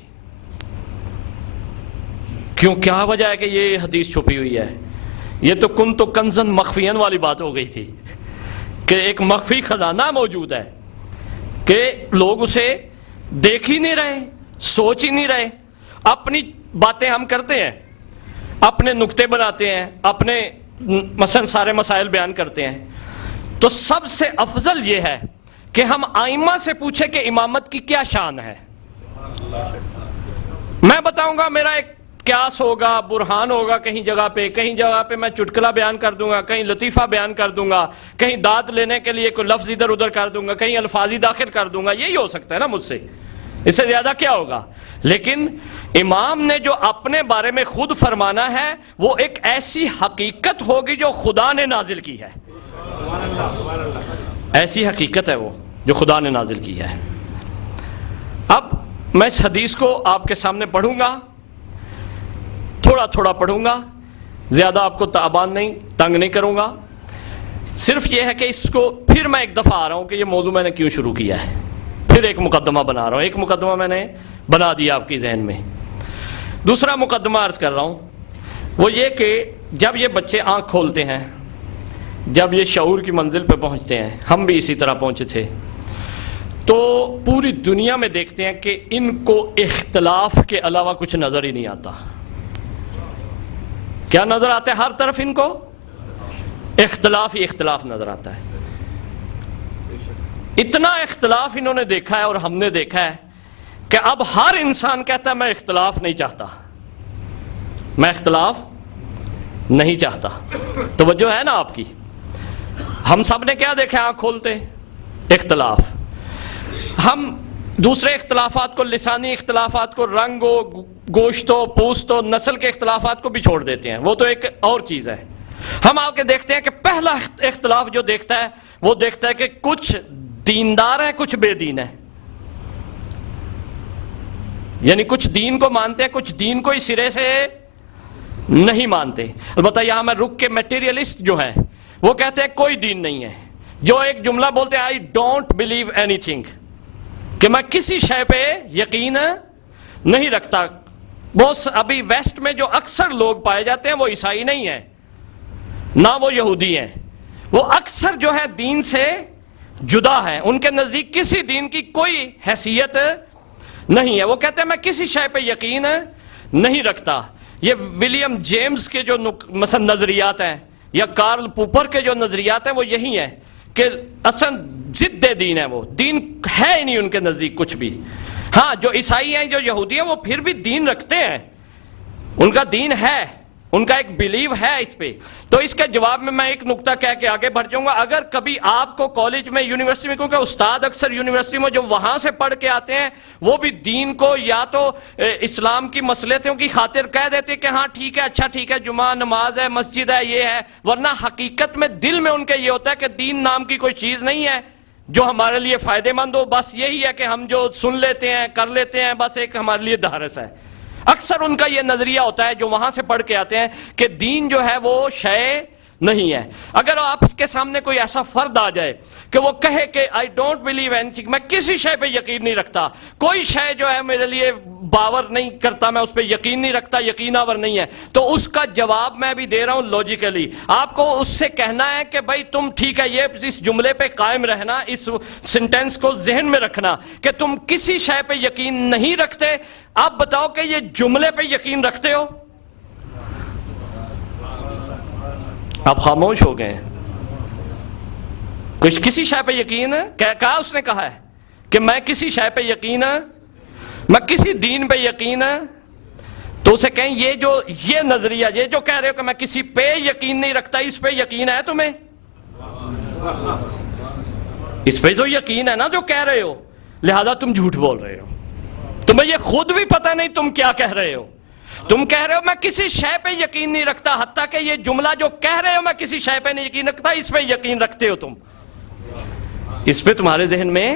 کیا وجہ ہے کہ یہ حدیث چھپی ہوئی ہے؟ یہ تو کن تو کنزن مخفین والی بات ہو گئی تھی کہ ایک مخفی خزانہ موجود ہے کہ لوگ اسے دیکھ ہی نہیں رہے، سوچ ہی نہیں رہے، اپنی باتیں ہم کرتے ہیں، اپنے نکتے بناتے ہیں، اپنے مثلا سارے مسائل بیان کرتے ہیں۔ تو سب سے افضل یہ ہے کہ ہم ائمہ سے پوچھیں کہ امامت کی کیا شان ہے۔ میں بتاؤں گا، میرا ایک قیاس ہوگا، برہان ہوگا، کہیں جگہ پہ میں چٹکلا بیان کر دوں گا، کہیں لطیفہ بیان کر دوں گا، کہیں داد لینے کے لیے کوئی لفظ ادھر ادھر کر دوں گا، کہیں الفاظی داخل کر دوں گا، یہی ہو سکتا ہے نا مجھ سے، اس سے زیادہ کیا ہوگا؟ لیکن امام نے جو اپنے بارے میں خود فرمانا ہے وہ ایک ایسی حقیقت ہوگی جو خدا نے نازل کی ہے، ایسی حقیقت ہے وہ جو خدا نے نازل کی ہے۔ اب میں اس حدیث کو آپ کے سامنے پڑھوں گا، تھوڑا تھوڑا پڑھوں گا، زیادہ آپ کو تعبان نہیں، تنگ نہیں کروں گا، صرف یہ ہے کہ اس کو پھر میں ایک دفعہ آ رہا ہوں کہ یہ موضوع میں نے کیوں شروع کیا ہے، پھر ایک مقدمہ بنا رہا ہوں، ایک مقدمہ میں نے بنا دیا آپ کی ذہن میں۔ دوسرا مقدمہ عرض کر رہا ہوں وہ یہ کہ جب یہ بچے آنکھ کھولتے ہیں، جب یہ شعور کی منزل پہ پہنچتے ہیں، ہم بھی اسی طرح پہنچے تھے، تو پوری دنیا میں دیکھتے ہیں کہ ان کو اختلاف کے علاوہ کچھ نظر ہی نہیں آتا۔ کیا نظر آتا ہے؟ ہر طرف ان کو اختلاف ہی اختلاف نظر آتا ہے۔ اتنا اختلاف انہوں نے دیکھا ہے اور ہم نے دیکھا ہے کہ اب ہر انسان کہتا ہے میں اختلاف نہیں چاہتا، میں اختلاف نہیں چاہتا۔ توجہ ہے نا آپ کی؟ ہم سب نے کیا دیکھا آنکھ کھولتے؟ اختلاف۔ ہم دوسرے اختلافات کو، لسانی اختلافات کو، رنگ و گوشت و پوست و نسل کے اختلافات کو بھی چھوڑ دیتے ہیں، وہ تو ایک اور چیز ہے۔ ہم آ کے دیکھتے ہیں کہ پہلا اختلاف جو دیکھتا ہے وہ دیکھتا ہے کہ کچھ دیندار ہیں، کچھ بے دین ہیں، یعنی کچھ دین کو مانتے ہیں، کچھ دین کو اس سرے سے نہیں مانتے۔ البتہ یہاں میں رک کے میٹیریلسٹ جو ہے وہ کہتے ہیں کوئی دین نہیں ہے، جو ایک جملہ بولتے ہیں I don't believe any thing, کہ میں کسی شے پہ یقین نہیں رکھتا۔ بہت ابھی ویسٹ میں جو اکثر لوگ پائے جاتے ہیں وہ عیسائی نہیں ہیں، نہ وہ یہودی ہیں، وہ اکثر جو ہے دین سے جدا ہیں، ان کے نزدیک کسی دین کی کوئی حیثیت نہیں ہے۔ وہ کہتے ہیں میں کسی شے پہ یقین نہیں رکھتا۔ یہ ولیم جیمز کے جو مثلا نظریات ہیں یا کارل پوپر کے جو نظریات ہیں وہ یہی ہیں کہ اصل ضد دین ہے، وہ دین ہے ہی نہیں ان کے نزدیک کچھ بھی۔ ہاں جو عیسائی ہیں، جو یہودی ہیں، وہ پھر بھی دین رکھتے ہیں، ان کا دین ہے، ان کا ایک بلیو ہے اس پہ۔ تو اس کے جواب میں میں ایک نقطہ کہہ کے آگے بڑھ جاؤں گا۔ اگر کبھی آپ کو کالج میں، یونیورسٹی میں، کیونکہ استاد اکثر یونیورسٹی میں جو وہاں سے پڑھ کے آتے ہیں وہ بھی دین کو یا تو اسلام کی مصلحتوں کی خاطر کہہ دیتے کہ ہاں ٹھیک ہے، اچھا ٹھیک ہے، جمعہ نماز ہے، مسجد ہے، یہ ہے، ورنہ حقیقت میں دل میں ان کے یہ ہوتا ہے کہ دین نام کی کوئی چیز نہیں ہے جو ہمارے لیے فائدہ مند ہو، بس یہی ہے کہ ہم جو سن لیتے ہیں، کر لیتے ہیں، بس ایک ہمارے لیے دھارس ہے۔ اکثر ان کا یہ نظریہ ہوتا ہے جو وہاں سے پڑھ کے آتے ہیں کہ دین جو ہے وہ شے نہیں ہے۔ اگر آپ اس کے سامنے کوئی ایسا فرد آ جائے کہ وہ کہے کہ I don't believe any thing, میں کسی شے پہ یقین نہیں رکھتا، کوئی شے جو ہے میرے لیے باور نہیں کرتا، میں اس پہ یقین نہیں رکھتا، یقین آور نہیں ہے، تو اس کا جواب میں بھی دے رہا ہوں لاجیکلی۔ آپ کو اس سے کہنا ہے کہ بھائی تم ٹھیک ہے، یہ اس جملے پہ قائم رہنا، اس سینٹینس کو ذہن میں رکھنا کہ تم کسی شے پہ یقین نہیں رکھتے۔ آپ بتاؤ کہ یہ جملے پہ یقین رکھتے ہو؟ آپ خاموش ہو گئے۔ کچھ کسی شے پہ یقین کہا اس نے کہا ہے کہ میں کسی شے پہ یقین، میں کسی دین پہ یقین، تو اسے کہیں یہ نظریہ، یہ جو کہہ رہے ہو کہ میں کسی پہ یقین نہیں رکھتا، اس پہ یقین ہے تمہیں؟ اس پہ تو یقین ہے نا جو کہہ رہے ہو، لہذا تم جھوٹ بول رہے ہو، تمہیں یہ خود بھی پتہ نہیں تم کیا کہہ رہے ہو۔ تم کہہ رہے ہو میں کسی شے پہ یقین نہیں رکھتا، حتیٰ کہ یہ جملہ جو کہہ رہے ہو میں کسی شے پہ نہیں یقین رکھتا، اس پہ یقین رکھتے ہو تم، اس پہ تمہارے ذہن میں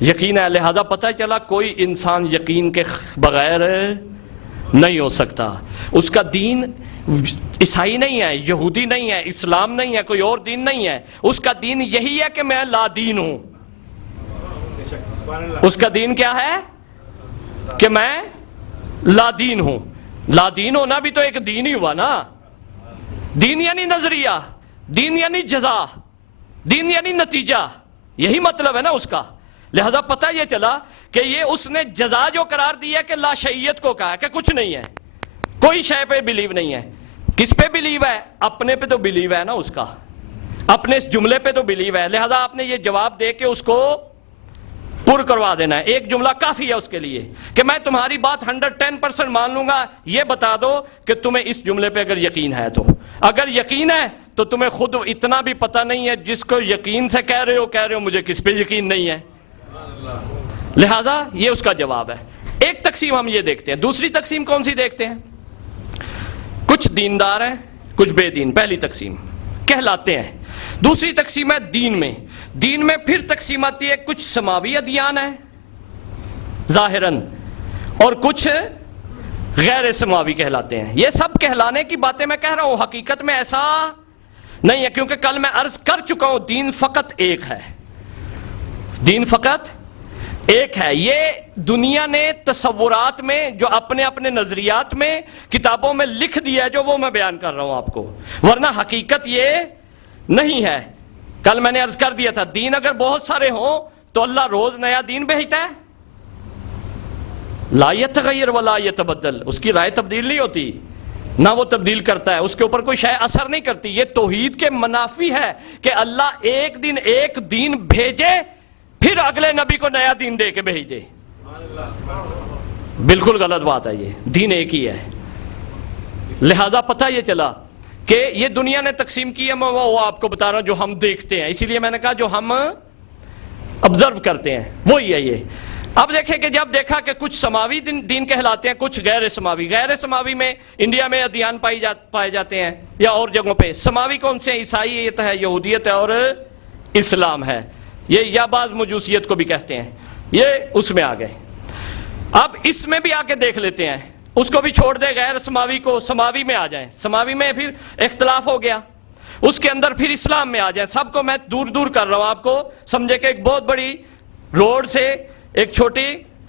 یقین ہے۔ لہذا پتہ چلا کوئی انسان یقین کے بغیر نہیں ہو سکتا۔ اس کا دین عیسائی نہیں ہے، یہودی نہیں ہے، اسلام نہیں ہے، کوئی اور دین نہیں ہے، اس کا دین یہی ہے کہ میں لا دین ہوں۔ اس کا دین کیا ہے؟ کہ میں لا دین ہوں۔ لا دین ہونا بھی تو ایک دین ہی ہوا نا۔ دین یعنی نظریہ، دین یعنی جزا، دین یعنی نتیجہ، یہی مطلب ہے نا اس کا۔ لہذا پتہ یہ چلا کہ یہ اس نے جزا جو قرار دی ہے کہ لا شیعیت کو کہا ہے کہ کچھ نہیں ہے، کوئی شے پہ بلیو نہیں ہے۔ کس پہ بلیو ہے؟ اپنے پہ تو بلیو ہے نا اس کا، اپنے اس جملے پہ تو بلیو ہے۔ لہذا آپ نے یہ جواب دے کے اس کو پر کروا دینا ہے۔ ایک جملہ کافی ہے اس کے لیے کہ میں تمہاری بات 110% مان لوں گا، یہ بتا دو کہ تمہیں اس جملے پہ اگر یقین ہے تو۔ اگر یقین ہے تو تمہیں خود اتنا بھی پتہ نہیں ہے، جس کو یقین سے کہہ رہے ہو مجھے کس پہ یقین نہیں ہے۔ لہذا یہ اس کا جواب ہے۔ ایک تقسیم ہم یہ دیکھتے ہیں، دوسری تقسیم کون سی دیکھتے ہیں؟ کچھ دیندار ہیں، کچھ بے دین، پہلی تقسیم کہلاتے ہیں۔ دوسری تقسیم ہے دین میں۔ دین میں پھر تقسیم آتی ہے، کچھ سماوی ادیان ہیں ظاہراً اور کچھ غیر سماوی کہلاتے ہیں. یہ سب کہلانے کی باتیں میں کہہ رہا ہوں، حقیقت میں ایسا نہیں ہے، کیونکہ کل میں عرض کر چکا ہوں دین فقط ایک ہے. دین فقط ایک ہے. یہ دنیا نے تصورات میں جو اپنے اپنے نظریات میں کتابوں میں لکھ دیا ہے، جو وہ میں بیان کر رہا ہوں آپ کو، ورنہ حقیقت یہ نہیں ہے. کل میں نے عرض کر دیا تھا دین اگر بہت سارے ہوں تو اللہ روز نیا دین بھیجتا ہے. لا یتغیر ولا یتبدل، اس کی رائے تبدیل نہیں ہوتی، نہ وہ تبدیل کرتا ہے، اس کے اوپر کوئی شے اثر نہیں کرتی. یہ توحید کے منافی ہے کہ اللہ ایک دن ایک دین بھیجے پھر اگلے نبی کو نیا دین دے کے بھیجے. بالکل غلط بات ہے. یہ دین ایک ہی ہے. لہذا پتہ یہ چلا کہ یہ دنیا نے تقسیم کی ہے، میں وہ آپ کو بتا رہا ہوں جو ہم دیکھتے ہیں. اسی لیے میں نے کہا جو ہم آبزرو کرتے ہیں وہی ہے یہ. اب دیکھیں کہ جب دیکھا کہ کچھ سماوی دین کہلاتے ہیں، کچھ غیر سماوی. غیر سماوی میں انڈیا میں ادیان پائے جاتے ہیں یا اور جگہوں پہ. سماوی کون سے ہیں؟ عیسائیت ہے، یہودیت ہے اور اسلام ہے. یہ یا بعض مجوسیت کو بھی کہتے ہیں. یہ اس میں آ گئے. اب اس میں بھی آ کے دیکھ لیتے ہیں، اس کو بھی چھوڑ دیں غیر سماوی کو، سماوی میں آ جائیں. سماوی میں پھر اختلاف ہو گیا، اس کے اندر پھر اسلام میں آ جائیں. سب کو میں دور دور کر رہا ہوں، آپ کو سمجھے کہ ایک بہت بڑی روڈ سے ایک چھوٹی،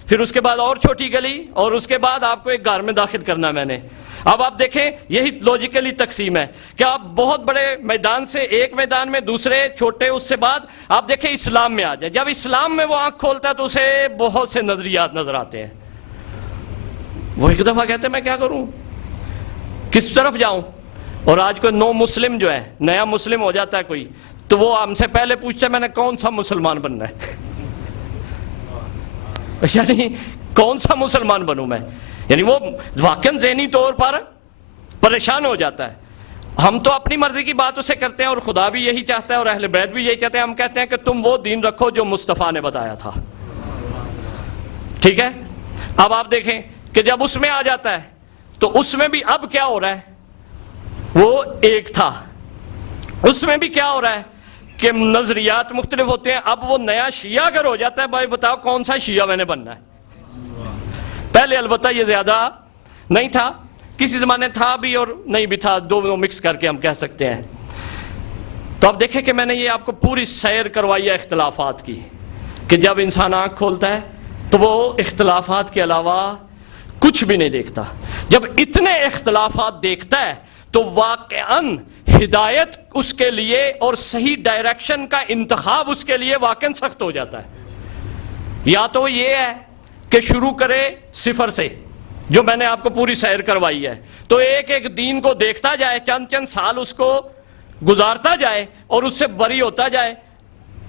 پھر اس کے بعد اور چھوٹی گلی، اور اس کے بعد آپ کو ایک گھر میں داخل کرنا ہے میں نے. اب آپ دیکھیں یہی لوجیکلی تقسیم ہے کہ آپ بہت بڑے میدان سے ایک میدان میں، دوسرے چھوٹے، اس سے بعد آپ دیکھیں اسلام میں آ جائے. جب اسلام میں وہ آنکھ کھولتا ہے تو اسے بہت سے نظریات نظر آتے ہیں. وہ ایک دفعہ کہتے ہیں میں کیا کروں، کس طرف جاؤں. اور آج کوئی نو مسلم جو ہے، نیا مسلم ہو جاتا ہے کوئی، تو وہ ہم سے پہلے پوچھتا ہے میں نے کون سا مسلمان بننا ہے. یعنی کون سا مسلمان بنوں میں، یعنی وہ واقعاً ذہنی طور پر پریشان ہو جاتا ہے. ہم تو اپنی مرضی کی بات اسے کرتے ہیں، اور خدا بھی یہی چاہتا ہے اور اہل بیت بھی یہی چاہتے ہیں. ہم کہتے ہیں کہ تم وہ دین رکھو جو مصطفیٰ نے بتایا تھا. ٹھیک ہے. اب آپ دیکھیں کہ جب اس میں آ جاتا ہے تو اس میں بھی اب کیا ہو رہا ہے، وہ ایک تھا، اس میں بھی کیا ہو رہا ہے کہ نظریات مختلف ہوتے ہیں. اب وہ نیا شیعہ اگر ہو جاتا ہے، بھائی بتاؤ کون سا شیعہ میں نے بننا ہے. پہلے البتہ یہ زیادہ نہیں تھا، کسی زمانے تھا بھی اور نہیں بھی تھا، دونوں مکس کر کے ہم کہہ سکتے ہیں. تو اب دیکھیں کہ میں نے یہ آپ کو پوری سیر کروائی ہے اختلافات کی، کہ جب انسان آنکھ کھولتا ہے تو وہ اختلافات کے علاوہ کچھ بھی نہیں دیکھتا. جب اتنے اختلافات دیکھتا ہے تو واقعاً ہدایت اس کے لیے اور صحیح ڈائریکشن کا انتخاب اس کے لیے واقعاً سخت ہو جاتا ہے. یا تو یہ ہے کہ شروع کرے صفر سے، جو میں نے آپ کو پوری سیر کروائی ہے، تو ایک ایک دین کو دیکھتا جائے، چند چند سال اس کو گزارتا جائے اور اس سے بری ہوتا جائے.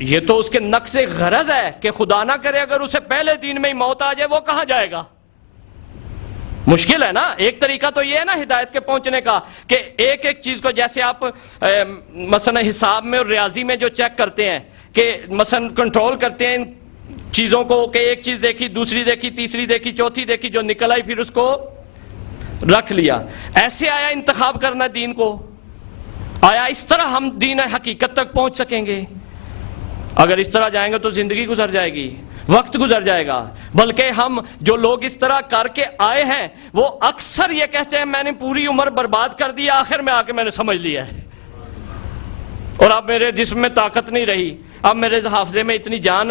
یہ تو اس کے نقص غرض ہے کہ خدا نہ کرے اگر اسے پہلے دین میں ہی موت آ جائے، وہ کہاں جائے گا. مشکل ہے نا. ایک طریقہ تو یہ ہے نا ہدایت کے پہنچنے کا، کہ ایک ایک چیز کو، جیسے آپ مثلا حساب میں اور ریاضی میں جو چیک کرتے ہیں، کہ مثلا کنٹرول کرتے ہیں ان چیزوں کو، کہ ایک چیز دیکھی، دوسری دیکھی، تیسری دیکھی، چوتھی دیکھی، جو نکل آئی پھر اس کو رکھ لیا. ایسے آیا انتخاب کرنا دین کو؟ آیا اس طرح ہم دین حقیقت تک پہنچ سکیں گے؟ اگر اس طرح جائیں گے تو زندگی گزر جائے گی، وقت گزر جائے گا. بلکہ ہم جو لوگ اس طرح کر کے آئے ہیں وہ اکثر یہ کہتے ہیں میں نے پوری عمر برباد کر دی، آخر میں آ کے میں نے سمجھ لیا ہے، اور اب میرے جسم میں طاقت نہیں رہی، اب میرے حافظے میں اتنی جان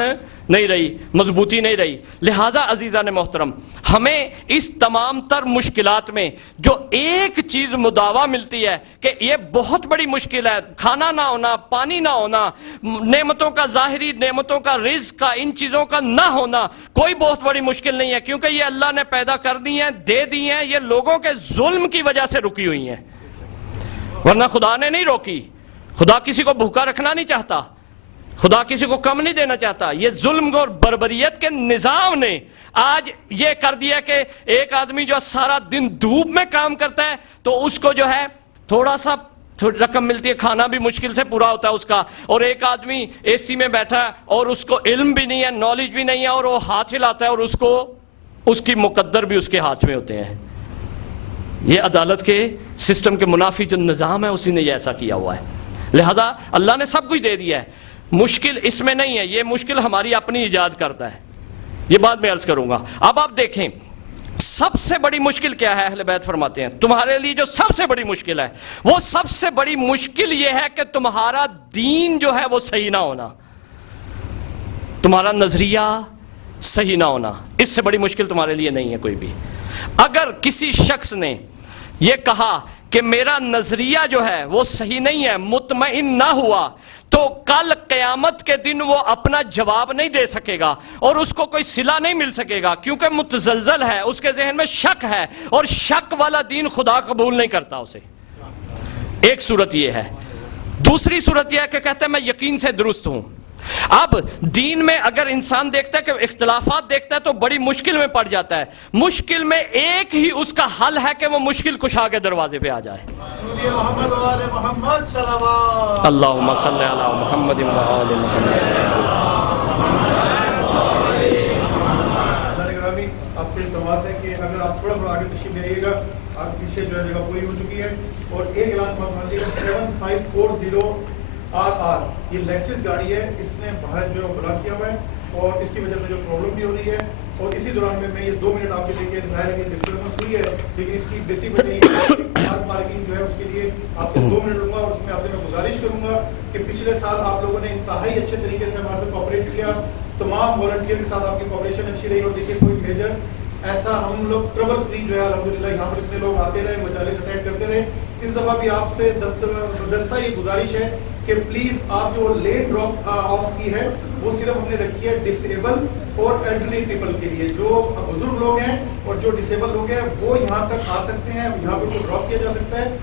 نہیں رہی، مضبوطی نہیں رہی. لہٰذا عزیزان محترم، ہمیں اس تمام تر مشکلات میں جو ایک چیز مداوا ملتی ہے کہ یہ بہت بڑی مشکل ہے، کھانا نہ ہونا، پانی نہ ہونا، نعمتوں کا، ظاہری نعمتوں کا، رزق کا، ان چیزوں کا نہ ہونا کوئی بہت بڑی مشکل نہیں ہے، کیونکہ یہ اللہ نے پیدا کر دی ہیں، دے دی ہیں. یہ لوگوں کے ظلم کی وجہ سے رکی ہوئی ہیں، ورنہ خدا نے نہیں روکی. خدا کسی کو بھوکا رکھنا نہیں چاہتا، خدا کسی کو کم نہیں دینا چاہتا. یہ ظلم اور بربریت کے نظام نے آج یہ کر دیا کہ ایک آدمی جو سارا دن دھوپ میں کام کرتا ہے تو اس کو جو ہے تھوڑا سا رقم ملتی ہے، کھانا بھی مشکل سے پورا ہوتا ہے اس کا. اور ایک آدمی اے سی میں بیٹھا ہے اور اس کو علم بھی نہیں ہے، نالج بھی نہیں ہے، اور وہ ہاتھ ہلاتا ہے اور اس کو اس کی مقدر بھی اس کے ہاتھ میں ہوتے ہیں. یہ عدالت کے سسٹم کے منافی جو نظام ہے اسی نے یہ ایسا کیا ہوا ہے. لہذا اللہ نے سب کچھ دے دیا ہے، مشکل اس میں نہیں ہے، یہ مشکل ہماری اپنی ایجاد کرتا ہے. یہ بات میں عرض کروں گا. اب آپ دیکھیں سب سے بڑی مشکل کیا ہے؟ اہل بیت فرماتے ہیں تمہارے لیے جو سب سے بڑی مشکل ہے، وہ سب سے بڑی مشکل یہ ہے کہ تمہارا دین جو ہے وہ صحیح نہ ہونا، تمہارا نظریہ صحیح نہ ہونا۔ اس سے بڑی مشکل تمہارے لیے نہیں ہے کوئی بھی۔ اگر کسی شخص نے یہ کہا کہ میرا نظریہ جو ہے وہ صحیح نہیں ہے، مطمئن نہ ہوا، تو کل قیامت کے دن وہ اپنا جواب نہیں دے سکے گا اور اس کو کوئی صلہ نہیں مل سکے گا، کیونکہ متزلزل ہے، اس کے ذہن میں شک ہے، اور شک والا دین خدا قبول نہیں کرتا اسے۔ ایک صورت یہ ہے۔ دوسری صورت یہ ہے کہ کہتے ہیں میں یقین سے درست ہوں۔ اب دین میں اگر انسان دیکھتا ہے کہ اختلافات دیکھتا ہے تو بڑی مشکل میں پڑ جاتا ہے۔ مشکل میں ایک ہی اس کا حل ہے کہ وہ مشکل کشا کے دروازے پہ آ جائے۔ محمد و آل محمد صلوات۔ اللہم صلی علی محمد و آل محمد۔ آپ سے التماس ہے کہ اگر آپ تھوڑا تھوڑا آگے تشریف لے آئیے گا، آپ پیچھے جو ہے جگہ پوری ہو چکی ہے، اور ایک اعلان مان لیجیے گا 7540 RR یہ لیکسس گاڑی ہے، اس نے باہر جو بلاک کیا ہوا ہے اور اس کی وجہ سے جو پرابلم بھی ہو رہی ہے، اور اسی دوران میں یہ 2 منٹ آپ کے لے کے ظاہر ہے کہ ڈسٹربنس ہوئی ہے، لیکن اس کی بیسک وجہ یہ ہے کہ کار پارکنگ جو ہے اس کے لیے آپ سے 2 منٹ لوں گا، اور اس میں آپ سے میں گزارش کروں گا کہ پچھلے سال آپ لوگوں نے انتہائی اچھے طریقے سے ہمارے ساتھ کوآپریٹ کیا، تمام والنٹیئر کے ساتھ آپ کی کوآپریشن اچھی رہی، اور دیکھیے کوئی میجر ایسا ہم لوگ ٹربل فری جو ہے الحمدللہ یہاں پر اتنے لوگ آتے رہے، مجالس اٹینڈ کرتے رہے۔ اس دفعہ بھی آپ سے دستہ یہ گزارش ہے کہ پلیز آپ جو لیٹ ڈراپ آف کی ہے وہ صرف ہم نے رکھی ہے ڈسیبل اور ایلڈرلی پیپل کے لیے، جو بزرگ لوگ ہیں اور جو ڈسیبل لوگ ہیں وہ یہاں تک آ سکتے ہیں، یہاں پہ ڈراپ کیا جا سکتا ہے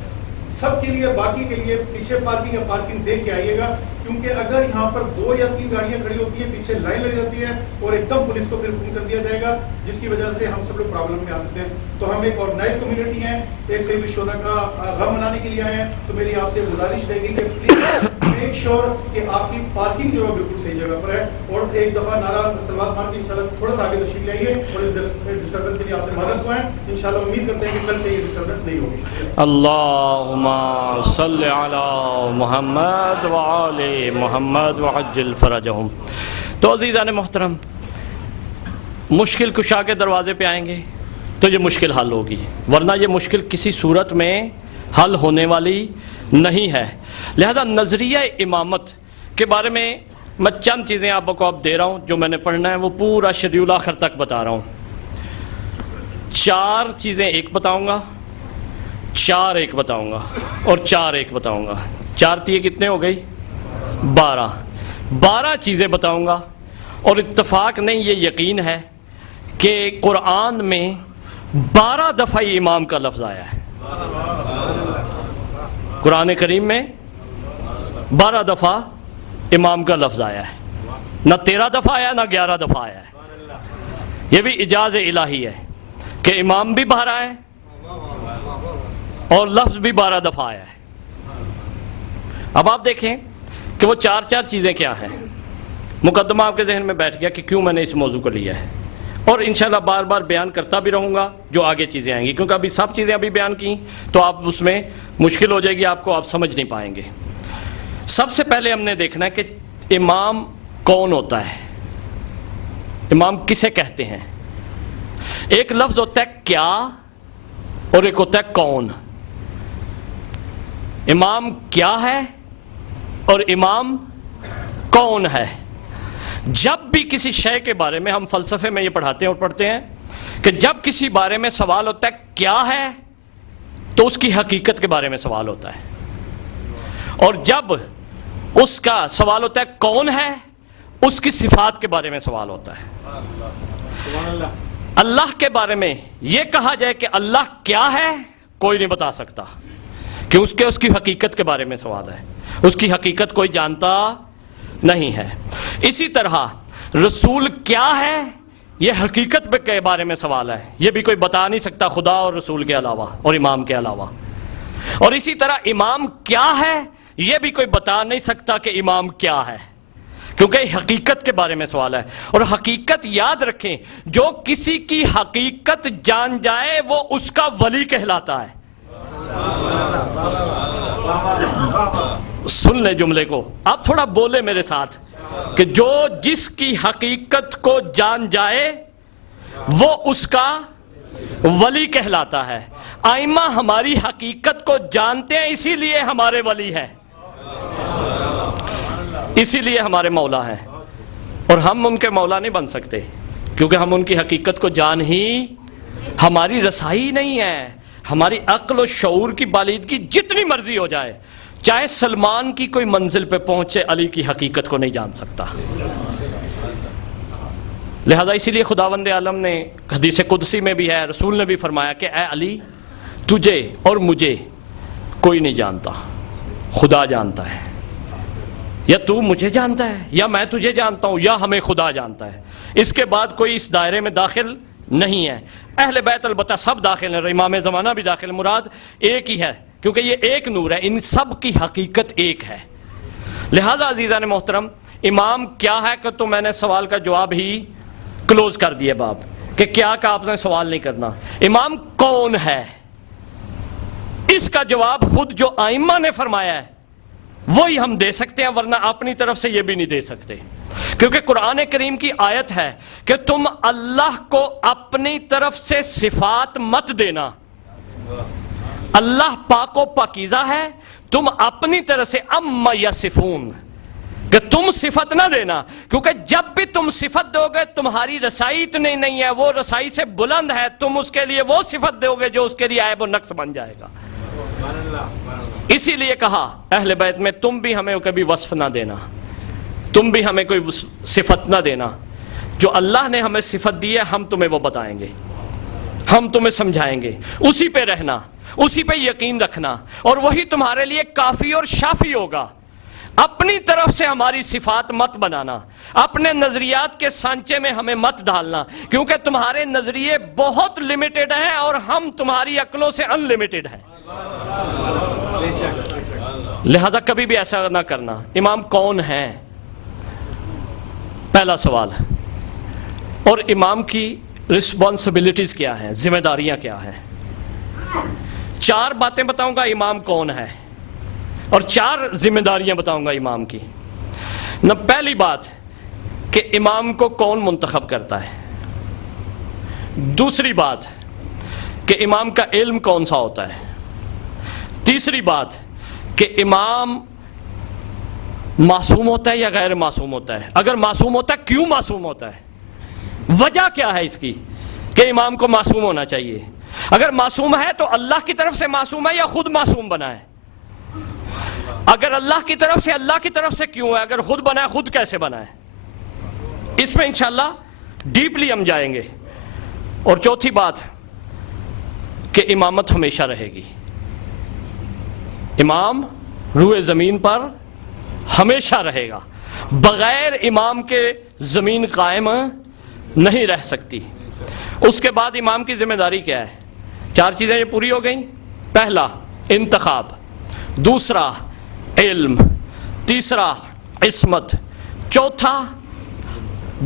سب کے لیے۔ باقی کے لیے پیچھے پارکنگ یا پارکنگ دیکھ کے آئیے گا، کیونکہ اگر یہاں پر 2 یا 3 گاڑیاں کھڑی ہوتی ہیں، پیچھے لائن لگ جاتی ہے اور ایک دم پولیس کو پھر فون کر دیا جائے گا، جس کی وجہ سے ہم سب لوگ پرابلم میں آ سکتے ہیں۔ تو ہم ایک آرگنائز کمیونٹی ہیں، ایک سید الشہداء کا غم منانے کے لیے آئے ہیں، تو میری آپ سے گزارش رہے گی کہ پلیز میک شیور کہ آپ کی پارکنگ جو ہے بالکل صحیح جگہ پر ہے، اور ایک دفعہ نعرہ صلوات مان کے انشاءاللہ تھوڑا سا آگے تشریف لے آئیے، اور اس ڈسٹربنس کے لیے آپ سے معذرت خواہ ہیں۔ انشاءاللہ امید کرتے ہیں کہ کل سے یہ ڈسٹربنس نہیں ہوگی۔ اللہم صلی علی محمد و آل محمد وعجل فرجہم۔ تو عزیزان محترم، مشکل کشا کے دروازے پہ آئیں گے تو یہ مشکل حل ہوگی، ورنہ یہ مشکل کسی صورت میں حل ہونے والی نہیں ہے۔ لہذا نظریہ امامت کے بارے میں چند چیزیں آپ کو اب دے رہا ہوں، جو میں نے پڑھنا ہے وہ پورا شیڈیول آخر تک بتا رہا ہوں۔ 4 چیزیں ایک بتاؤں گا، 4 ایک بتاؤں گا، اور 4 ایک بتاؤں گا۔ 4 تیے کتنے ہو گئی؟ 12 چیزیں بتاؤں گا، اور اتفاق نہیں یہ یقین ہے کہ قرآن میں 12 دفعہ امام کا لفظ آیا ہے۔ قرآن کریم میں 12 دفعہ امام کا لفظ آیا ہے، نہ 13 دفعہ آیا نہ 11 دفعہ آیا ہے۔ یہ بھی اجاز الہی ہے کہ امام بھی باہر آئے اور لفظ بھی 12 دفعہ آیا ہے۔ اب آپ دیکھیں کہ وہ 4 چیزیں کیا ہیں۔ مقدمہ آپ کے ذہن میں بیٹھ گیا کہ کیوں میں نے اس موضوع کو لیا ہے، اور انشاءاللہ بار بار بیان کرتا بھی رہوں گا جو آگے چیزیں آئیں گی، کیونکہ ابھی سب چیزیں ابھی بیان کی تو آپ اس میں مشکل ہو جائے گی، آپ کو آپ سمجھ نہیں پائیں گے۔ سب سے پہلے ہم نے دیکھنا ہے کہ امام کون ہوتا ہے، امام کسے کہتے ہیں۔ ایک لفظ ہوتا ہے کیا اور ایک ہوتا ہے کون۔ امام کیا ہے اور امام کون ہے۔ جب بھی کسی شے کے بارے میں، ہم فلسفے میں یہ پڑھاتے ہیں اور پڑھتے ہیں کہ جب کسی بارے میں سوال ہوتا ہے کیا ہے تو اس کی حقیقت کے بارے میں سوال ہوتا ہے، اور جب اس کا سوال ہوتا ہے کون ہے اس کی صفات کے بارے میں سوال ہوتا ہے۔ اللہ کے بارے میں یہ کہا جائے کہ اللہ کیا ہے کوئی نہیں بتا سکتا، کہ اس کی حقیقت کے بارے میں سوال ہے، اس کی حقیقت کوئی جانتا نہیں ہے۔ اسی طرح رسول کیا ہے یہ حقیقت کے بارے میں سوال ہے، یہ بھی کوئی بتا نہیں سکتا خدا اور رسول کے علاوہ اور امام کے علاوہ۔ اور اسی طرح امام کیا ہے یہ بھی کوئی بتا نہیں سکتا کہ امام کیا ہے، کیونکہ حقیقت کے بارے میں سوال ہے۔ اور حقیقت یاد رکھیں، جو کسی کی حقیقت جان جائے وہ اس کا ولی کہلاتا ہے۔ سن لیں جملے کو، آپ تھوڑا بولے میرے ساتھ، کہ جو جس کی حقیقت کو جان جائے وہ اس کا ولی کہلاتا ہے۔ ائمہ ہماری حقیقت کو جانتے ہیں، اسی لیے ہمارے ولی ہیں، اسی لیے ہمارے مولا ہیں، اور ہم ان کے مولا نہیں بن سکتے کیونکہ ہم ان کی حقیقت کو جان ہی، ہماری رسائی نہیں ہے۔ ہماری عقل و شعور کی بالیدگی جتنی مرضی ہو جائے، چاہے سلمان کی کوئی منزل پہ پہنچے، علی کی حقیقت کو نہیں جان سکتا۔ لہذا اسی لیے خداوند عالم نے حدیث قدسی میں بھی ہے، رسول نے بھی فرمایا کہ اے علی، تجھے اور مجھے کوئی نہیں جانتا، خدا جانتا ہے۔ یا تو مجھے جانتا ہے، یا میں تجھے جانتا ہوں، یا ہمیں خدا جانتا ہے، اس کے بعد کوئی اس دائرے میں داخل نہیں ہے۔ اہل بیت البتہ سب داخل ہیں، امام زمانہ بھی داخل ہے، مراد ایک ہی ہے کیونکہ یہ ایک نور ہے، ان سب کی حقیقت ایک ہے۔ لہذا عزیزان محترم، امام کیا ہے کہ تو میں نے سوال کا جواب ہی کلوز کر دیے باب کہ کیا کہ آپ نے سوال نہیں کرنا۔ امام کون ہے، اس کا جواب خود جو ائمہ نے فرمایا ہے وہی ہم دے سکتے ہیں، ورنہ اپنی طرف سے یہ بھی نہیں دے سکتے، کیونکہ قرآن کریم کی آیت ہے کہ تم اللہ کو اپنی طرف سے صفات مت دینا۔ اللہ پاک و پاکیزہ ہے، تم اپنی طرف سے اما یصفون کہ تم صفت نہ دینا، کیونکہ جب بھی تم صفت دو گے تمہاری رسائی اتنی نہیں ہے، وہ رسائی سے بلند ہے، تم اس کے لیے وہ صفت دو گے جو اس کے لیے عیب و نقص بن جائے گا۔ اسی لیے کہا اہل بیت میں تم بھی ہمیں کبھی وصف نہ دینا، تم بھی ہمیں کوئی صفت نہ دینا، جو اللہ نے ہمیں صفت دی ہے ہم تمہیں وہ بتائیں گے، ہم تمہیں سمجھائیں گے، اسی پہ رہنا، اسی پہ یقین رکھنا، اور وہی تمہارے لیے کافی اور شافی ہوگا۔ اپنی طرف سے ہماری صفات مت بنانا، اپنے نظریات کے سانچے میں ہمیں مت ڈالنا، کیونکہ تمہارے نظریے بہت لمیٹڈ ہیں اور ہم تمہاری عقلوں سے ان لمیٹڈ ہیں، لہذا کبھی بھی ایسا نہ کرنا۔ امام کون ہیں، پہلا سوال، اور امام کی رسپانسبلٹیز کیا ہیں، ذمہ داریاں کیا ہیں۔ 4 باتیں بتاؤں گا امام کون ہے، اور 4 ذمہ داریاں بتاؤں گا امام کی۔ پہلی بات کہ امام کو کون منتخب کرتا ہے، دوسری بات کہ امام کا علم کون سا ہوتا ہے، تیسری بات کہ امام معصوم ہوتا ہے یا غیر معصوم ہوتا ہے، اگر معصوم ہوتا ہے کیوں معصوم ہوتا ہے، وجہ کیا ہے اس کی کہ امام کو معصوم ہونا چاہیے، اگر معصوم ہے تو اللہ کی طرف سے معصوم ہے یا خود معصوم بنا ہے، اگر اللہ کی طرف سے کیوں ہے، اگر خود بنا ہے خود کیسے بنا ہے، اس میں انشاءاللہ ڈیپلی ہم جائیں گے۔ اور چوتھی بات کہ امامت ہمیشہ رہے گی، امام روئے زمین پر ہمیشہ رہے گا، بغیر امام کے زمین قائم نہیں رہ سکتی۔ اس کے بعد امام کی ذمہ داری کیا ہے، 4 چیزیں یہ پوری ہو گئیں، پہلا انتخاب، دوسرا علم، تیسرا عصمت، چوتھا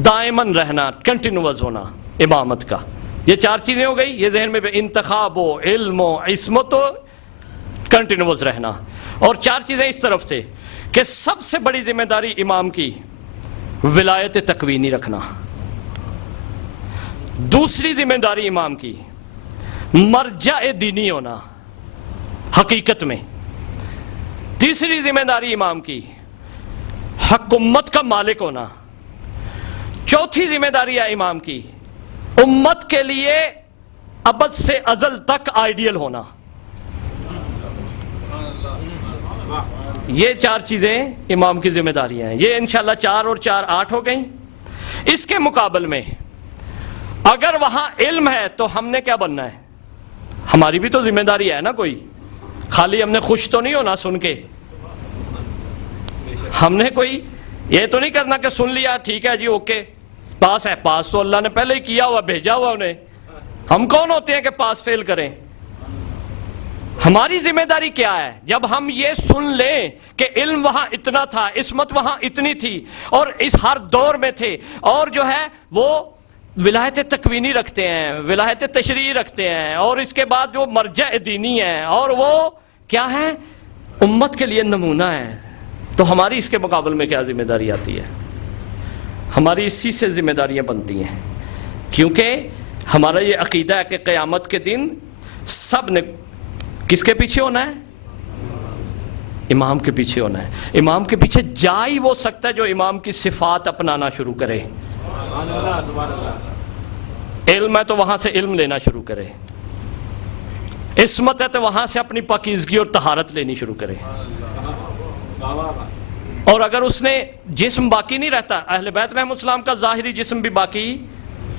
دائماً رہنا، کنٹینوس ہونا امامت کا۔ یہ 4 چیزیں ہو گئی، یہ ذہن میں انتخاب و علم و عصمت و کنٹینوس رہنا، اور 4 چیزیں اس طرف سے کہ سب سے بڑی ذمہ داری امام کی ولایت تکوینی رکھنا، دوسری ذمہ داری امام کی مرجع دینی ہونا حقیقت میں، تیسری ذمہ داری امام کی حکومت کا مالک ہونا، چوتھی ذمہ داری ہے امام کی امت کے لیے ابد سے ازل تک آئیڈیل ہونا۔ یہ 4 چیزیں امام کی ذمہ داریاں ہیں، یہ انشاءاللہ 4 اور 4 8 ہو گئیں۔ اس کے مقابل میں اگر وہاں علم ہے تو ہم نے کیا بننا ہے، ہماری بھی تو ذمہ داری ہے نا، کوئی خالی ہم نے خوش تو نہیں ہونا سن کے، ہم نے کوئی یہ تو نہیں کرنا کہ سن لیا ٹھیک ہے جی اوکے پاس ہے، پاس تو اللہ نے پہلے ہی کیا ہوا، بھیجا ہوا انہیں، ہم کون ہوتے ہیں کہ پاس فیل کریں۔ ہماری ذمہ داری کیا ہے، جب ہم یہ سن لیں کہ علم وہاں اتنا تھا، عصمت وہاں اتنی تھی، اور اس ہر دور میں تھے، اور جو ہے وہ ولایت تکوینی رکھتے ہیں، ولایت تشریعی رکھتے ہیں، اور اس کے بعد جو مرجع دینی ہے، اور وہ کیا ہے امت کے لیے نمونہ ہے، تو ہماری اس کے مقابل میں کیا ذمہ داری آتی ہے، ہماری اسی سے ذمہ داریاں بنتی ہیں، کیونکہ ہمارا یہ عقیدہ ہے کہ قیامت کے دن سب نے کس کے پیچھے ہونا ہے؟ امام کے پیچھے ہونا ہے۔ امام کے پیچھے جا ہی وہ سکتا ہے جو امام کی صفات اپنانا شروع کرے۔ علم ہے تو وہاں سے علم لینا شروع کرے، عصمت ہے تو وہاں سے اپنی پاکیزگی اور طہارت لینی شروع کرے۔ اور اگر اس نے جسم باقی نہیں رہتا، اہل بیت علیہ السلام کا ظاہری جسم بھی باقی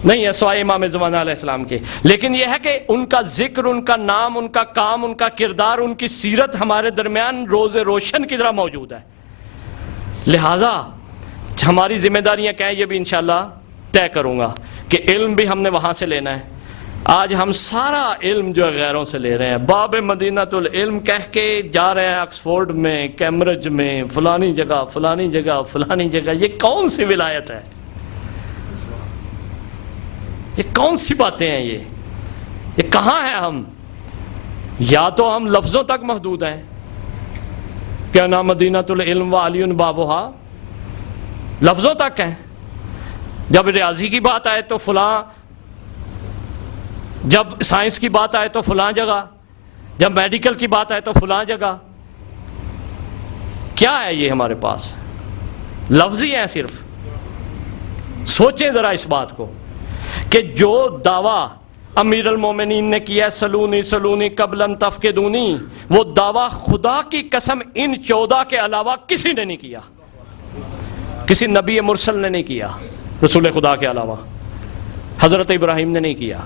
نہیں ہے سوائے امام زمانہ علیہ السلام کے، لیکن یہ ہے کہ ان کا ذکر، ان کا نام، ان کا کام، ان کا کردار، ان کی سیرت ہمارے درمیان روز روشن کی طرح موجود ہے۔ لہٰذا ہماری ذمہ داریاں کیا ہیں یہ بھی انشاءاللہ طے کروں گا کہ علم بھی ہم نے وہاں سے لینا ہے۔ آج ہم سارا علم جو ہے غیروں سے لے رہے ہیں، باب مدینۃ العلم کہہ کے جا رہے ہیں آکسفورڈ میں، کیمبرج میں، فلانی جگہ فلانی جگہ فلانی جگہ۔ یہ کون سی ولایت ہے؟ یہ کون سی باتیں ہیں؟ یہ کہاں ہیں ہم؟ یا تو ہم لفظوں تک محدود ہیں کہ انا مدینۃ العلم وعلی بابھا، لفظوں تک ہیں۔ جب ریاضی کی بات آئے تو فلاں، جب سائنس کی بات آئے تو فلاں جگہ، جب میڈیکل کی بات آئے تو فلاں جگہ۔ کیا ہے یہ ہمارے پاس؟ لفظ ہی ہیں صرف۔ سوچیں ذرا اس بات کو کہ جو دعویٰ امیر المومنین نے کیا سلونی سلونی قبل ان تفقدونی، وہ دعویٰ خدا کی قسم ان 14 کے علاوہ کسی نے نہیں کیا، کسی نبی مرسل نے نہیں کیا رسول خدا کے علاوہ۔ حضرت ابراہیم نے نہیں کیا،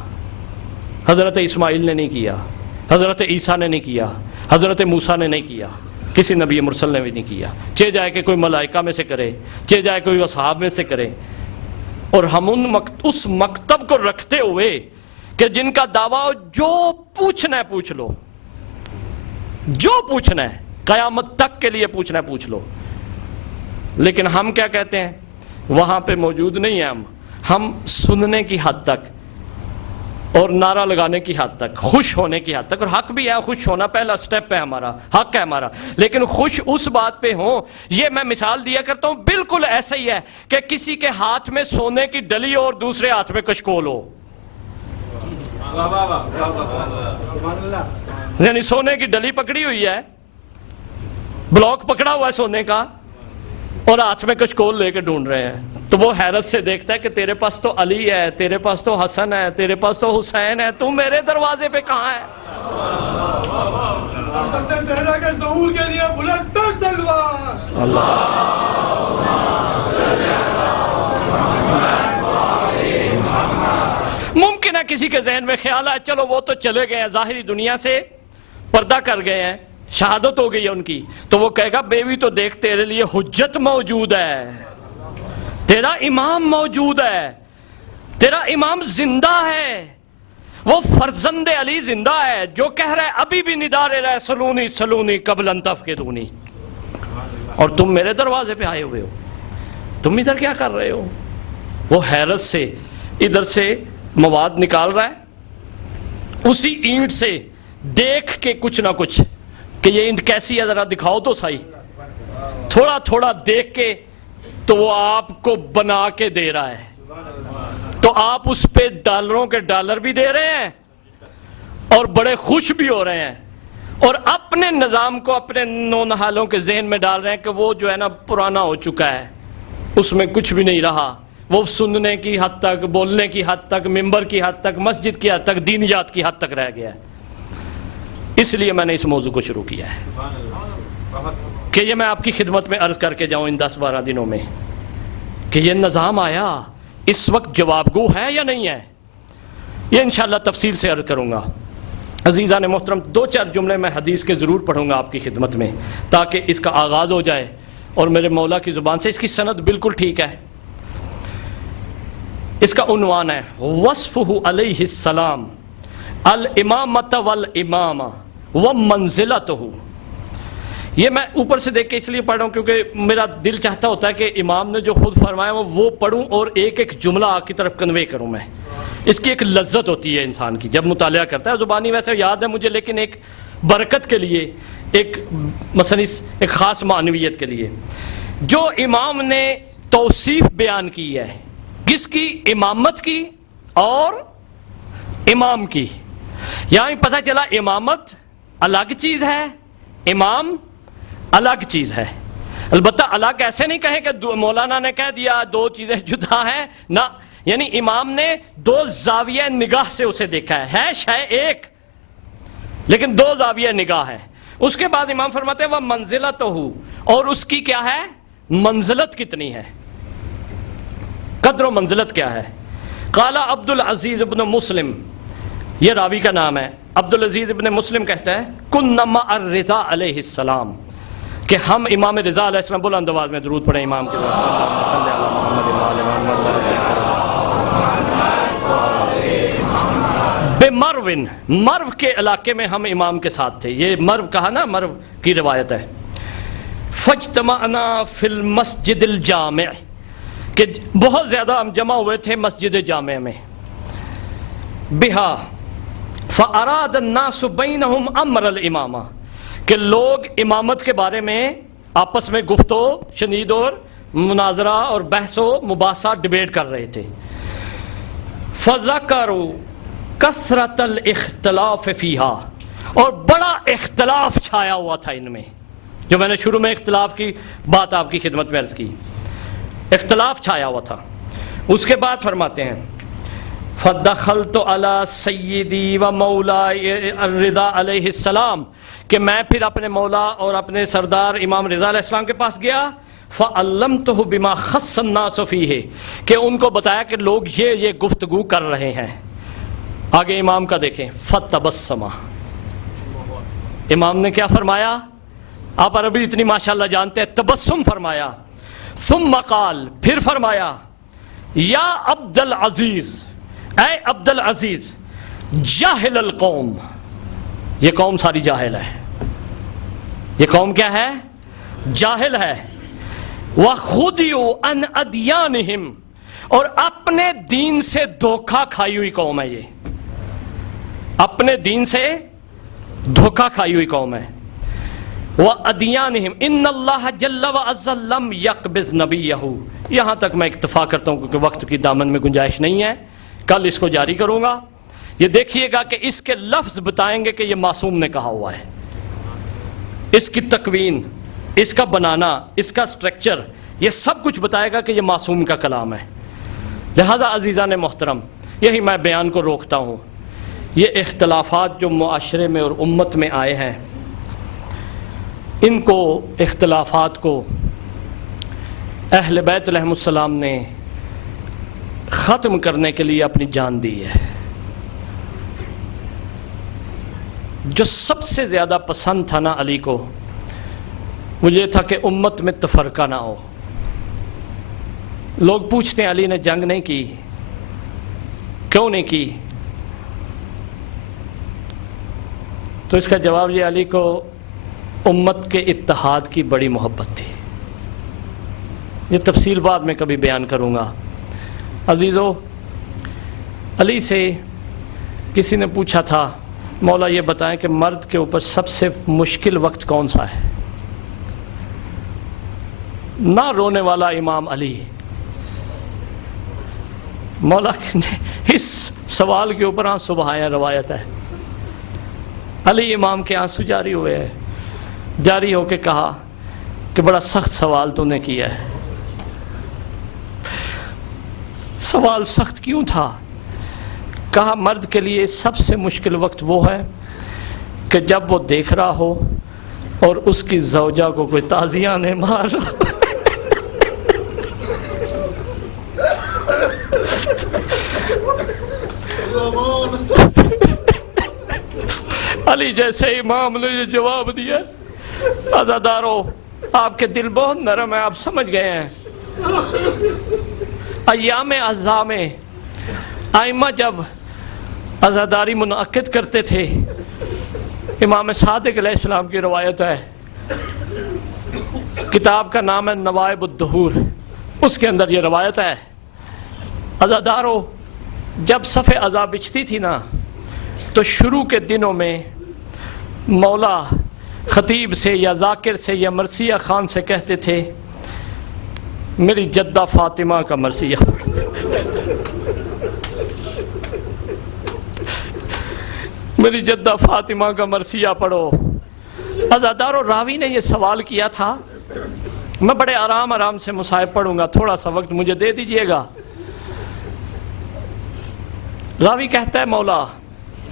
حضرت اسماعیل نے نہیں کیا، حضرت عیسیٰ نے نہیں کیا، حضرت موسیٰ نے نہیں کیا، کسی نبی مرسل نے بھی نہیں کیا، چاہے جائے کہ کوئی ملائکہ میں سے کرے، چاہے جائے کوئی اصحاب میں سے کرے۔ اور ہم اس مکتب کو رکھتے ہوئے کہ جن کا دعویٰ جو پوچھنا ہے پوچھ لو، جو پوچھنا ہے قیامت تک کے لیے پوچھنا ہے پوچھ لو، لیکن ہم کیا کہتے ہیں؟ وہاں پہ موجود نہیں ہیں ہم سننے کی حد تک اور نعرہ لگانے کی حد تک، خوش ہونے کی حد تک، اور حق بھی ہے خوش ہونا، پہلا سٹیپ ہے ہمارا، حق ہے ہمارا، لیکن خوش اس بات پہ ہوں۔ یہ میں مثال دیا کرتا ہوں، بالکل ایسا ہی ہے کہ کسی کے ہاتھ میں سونے کی ڈلی اور دوسرے ہاتھ میں کشکول ہو، یعنی سونے کی ڈلی پکڑی ہوئی ہے، بلاک پکڑا ہوا ہے سونے کا، اور ہاتھ میں کشکول لے کے ڈھونڈ رہے ہیں، تو وہ حیرت سے دیکھتا ہے کہ تیرے پاس تو علی ہے، تیرے پاس تو حسن ہے، تیرے پاس تو حسین ہے، تو میرے دروازے پہ کہاں ہے؟ زہرا کے ظہور کے لیے بلند تر سلوات۔ ممکن ہے کسی کے ذہن میں خیال ہے چلو وہ تو چلے گئے ہیں، ظاہری دنیا سے پردہ کر گئے ہیں، شہادت ہو گئی ہے ان کی، تو وہ کہے گا بیوی تو دیکھ تیرے لیے حجت موجود ہے، تیرا امام موجود ہے، تیرا امام زندہ ہے، وہ فرزند علی زندہ ہے جو کہہ رہا ہے ابھی بھی ندارے رہے سلونی سلونی قبل ان تفقدونی، اور تم میرے دروازے پہ آئے ہوئے ہو، تم ادھر کیا کر رہے ہو؟ وہ حیرت سے ادھر سے مواد نکال رہا ہے، اسی اینٹ سے دیکھ کے کچھ نہ کچھ کہ یہ اینٹ کیسی ہے ذرا دکھاؤ تو صحیح، تھوڑا تھوڑا دیکھ کے تو وہ آپ کو بنا کے دے رہا ہے، تو آپ اس پہ ڈالروں کے ڈالر بھی دے رہے ہیں اور بڑے خوش بھی ہو رہے ہیں، اور اپنے نظام کو اپنے نونہالوں کے ذہن میں ڈال رہے ہیں کہ وہ جو ہے نا پرانا ہو چکا ہے، اس میں کچھ بھی نہیں رہا، وہ سننے کی حد تک، بولنے کی حد تک، ممبر کی حد تک، مسجد کی حد تک، دینیات کی حد تک رہ گیا ہے۔ اس لیے میں نے اس موضوع کو شروع کیا ہے کہ یہ میں آپ کی خدمت میں عرض کر کے جاؤں ان 10-12 دنوں میں کہ یہ نظام آیا اس وقت جواب گو ہے یا نہیں ہے، یہ انشاءاللہ تفصیل سے عرض کروں گا۔ عزیزان محترم، 2-4 جملے میں حدیث کے ضرور پڑھوں گا آپ کی خدمت میں تاکہ اس کا آغاز ہو جائے اور میرے مولا کی زبان سے۔ اس کی سند بالکل ٹھیک ہے۔ اس کا عنوان ہے وصفہ علیہ السلام الامامۃ والامامہ ومنزلتہ۔ یہ میں اوپر سے دیکھ کے اس لیے پڑھ رہا ہوں کیونکہ میرا دل چاہتا ہوتا ہے کہ امام نے جو خود فرمایا وہ پڑھوں اور ایک ایک جملہ آپ کی طرف کنوے کروں میں۔ اس کی ایک لذت ہوتی ہے انسان کی جب مطالعہ کرتا ہے، زبانی ویسے یاد ہے مجھے، لیکن ایک برکت کے لیے، ایک مثلا ایک خاص معنویت کے لیے جو امام نے توصیف بیان کی ہے، کس کی؟ امامت کی اور امام کی. یہاں پتہ چلا امامت الگ چیز ہے، امام الگ چیز ہے. البتہ الگ ایسے نہیں کہیں کہ مولانا نے کہہ دیا دو چیزیں جدا ہیں، نہ، یعنی امام نے دو زاویہ نگاہ سے اسے دیکھا ہے شے ایک لیکن دو زاویہ نگاہ ہے. اس کے بعد امام فرماتے ہیں وہ منزلت ہو، اور اس کی کیا ہے منزلت کتنی ہے، قدر و منزلت کیا ہے. قال عبد العزیز ابن مسلم، یہ راوی کا نام ہے، عبد العزیز ابن مسلم کہتا ہے کنا مع الرضا علیہ السلام، کہ ہم امام رضا علیہ السلام، بلند آواز میں درود پڑھیں امام کے بے مروین، مرو کے علاقے میں ہم امام کے ساتھ تھے. یہ مرو کہا نا، مرو کی روایت ہے. فاجتمعنا فی المسجد الجامع، کہ بہت زیادہ ہم جمع ہوئے تھے مسجد جامع میں. بہا فاراد الناس بینہم امر الامامہ، کہ لوگ امامت کے بارے میں آپس میں گفتگو شنید اور مناظرہ اور بحث و مباحثہ ڈیبیٹ کر رہے تھے. فذکروا کثرت الاختلاف فیہا، اور بڑا اختلاف چھایا ہوا تھا ان میں، جو میں نے شروع میں اختلاف کی بات آپ کی خدمت میں عرض کی، اختلاف چھایا ہوا تھا. اس کے بعد فرماتے ہیں فدخلت علی سیدی و مولائی الرضا علیہ السلام، کہ میں پھر اپنے مولا اور اپنے سردار امام رضا علیہ السلام کے پاس گیا. فعلمتہ بما خص الناس فیہ، کہ ان کو بتایا کہ لوگ یہ گفتگو کر رہے ہیں. آگے امام کا دیکھیں. فتبسم، امام نے کیا فرمایا، آپ عربی اتنی ماشاءاللہ جانتے ہیں، تبسم فرمایا. ثم قال، پھر فرمایا یا عبد العزیز، اے عبد العزیز، جاہل القوم، یہ قوم ساری جاہل ہے، یہ قوم کیا ہے جاہل ہے. وَخُدِعُوا عَنْ أَدْيَانِهِمْ، اور اپنے دین سے دھوکہ کھائی ہوئی قوم ہے، یہ اپنے دین سے دھوکہ کھائی ہوئی قوم ہے. وَأَدْيَانِهِمْ إِنَّ اللَّهَ جَلَّ وَعَزَّ لَمْ يَقْبِضْ نَبِيَّهُ. یہاں تک میں اکتفا کرتا ہوں کیونکہ وقت کی دامن میں گنجائش نہیں ہے، کل اس کو جاری کروں گا. یہ دیکھیے گا کہ اس کے لفظ بتائیں گے کہ یہ معصوم نے کہا ہوا ہے، اس کی تکوین، اس کا بنانا، اس کا سٹرکچر، یہ سب کچھ بتائے گا کہ یہ معصوم کا کلام ہے. لہذا عزیزان محترم، یہی میں بیان کو روکتا ہوں. یہ اختلافات جو معاشرے میں اور امت میں آئے ہیں، ان کو اختلافات کو اہل بیت علیہم السلام نے ختم کرنے کے لیے اپنی جان دی ہے. جو سب سے زیادہ پسند تھا نا علی کو، وہ یہ تھا کہ امت میں تفرقہ نہ ہو. لوگ پوچھتے ہیں علی نے جنگ نہیں کی، کیوں نہیں کی؟ تو اس کا جواب یہ، علی کو امت کے اتحاد کی بڑی محبت تھی. یہ تفصیل بعد میں کبھی بیان کروں گا. عزیزو، علی سے کسی نے پوچھا تھا مولا یہ بتائیں کہ مرد کے اوپر سب سے مشکل وقت کون سا ہے؟ نہ رونے والا امام علی. مولا اس سوال کے اوپر آنسو بہائے، روایت ہے. علی امام کے آنسو جاری ہوئے ہیں. جاری ہو کے کہا کہ بڑا سخت سوال تو نے کیا ہے. سوال سخت کیوں تھا؟ کہا مرد کے لیے سب سے مشکل وقت وہ ہے کہ جب وہ دیکھ رہا ہو اور اس کی زوجہ کو کوئی تازیہ نے مار علی جیسے امام نے یہ جواب دیا. عزادارو، آپ کے دل بہت نرم ہے، آپ سمجھ گئے ہیں. ایام عزا میں ائمہ جب عزاداری منعقد کرتے تھے، امام صادق علیہ السلام کی روایت ہے، کتاب کا نام ہے نوائب الدہور، اس کے اندر یہ روایت ہے. عزادارو، جب صف عزا بچتی تھی نا، تو شروع کے دنوں میں مولا خطیب سے یا ذاکر سے یا مرثیہ خان سے کہتے تھے میری جدہ فاطمہ کا مرثیہ. میری جدہ فاطمہ کا مرثیہ پڑھو۔ عزادارو، راوی نے یہ سوال کیا تھا، میں بڑے آرام سے مصائب پڑھوں گا، تھوڑا سا وقت مجھے دے دیجئے گا۔ راوی کہتا ہے مولا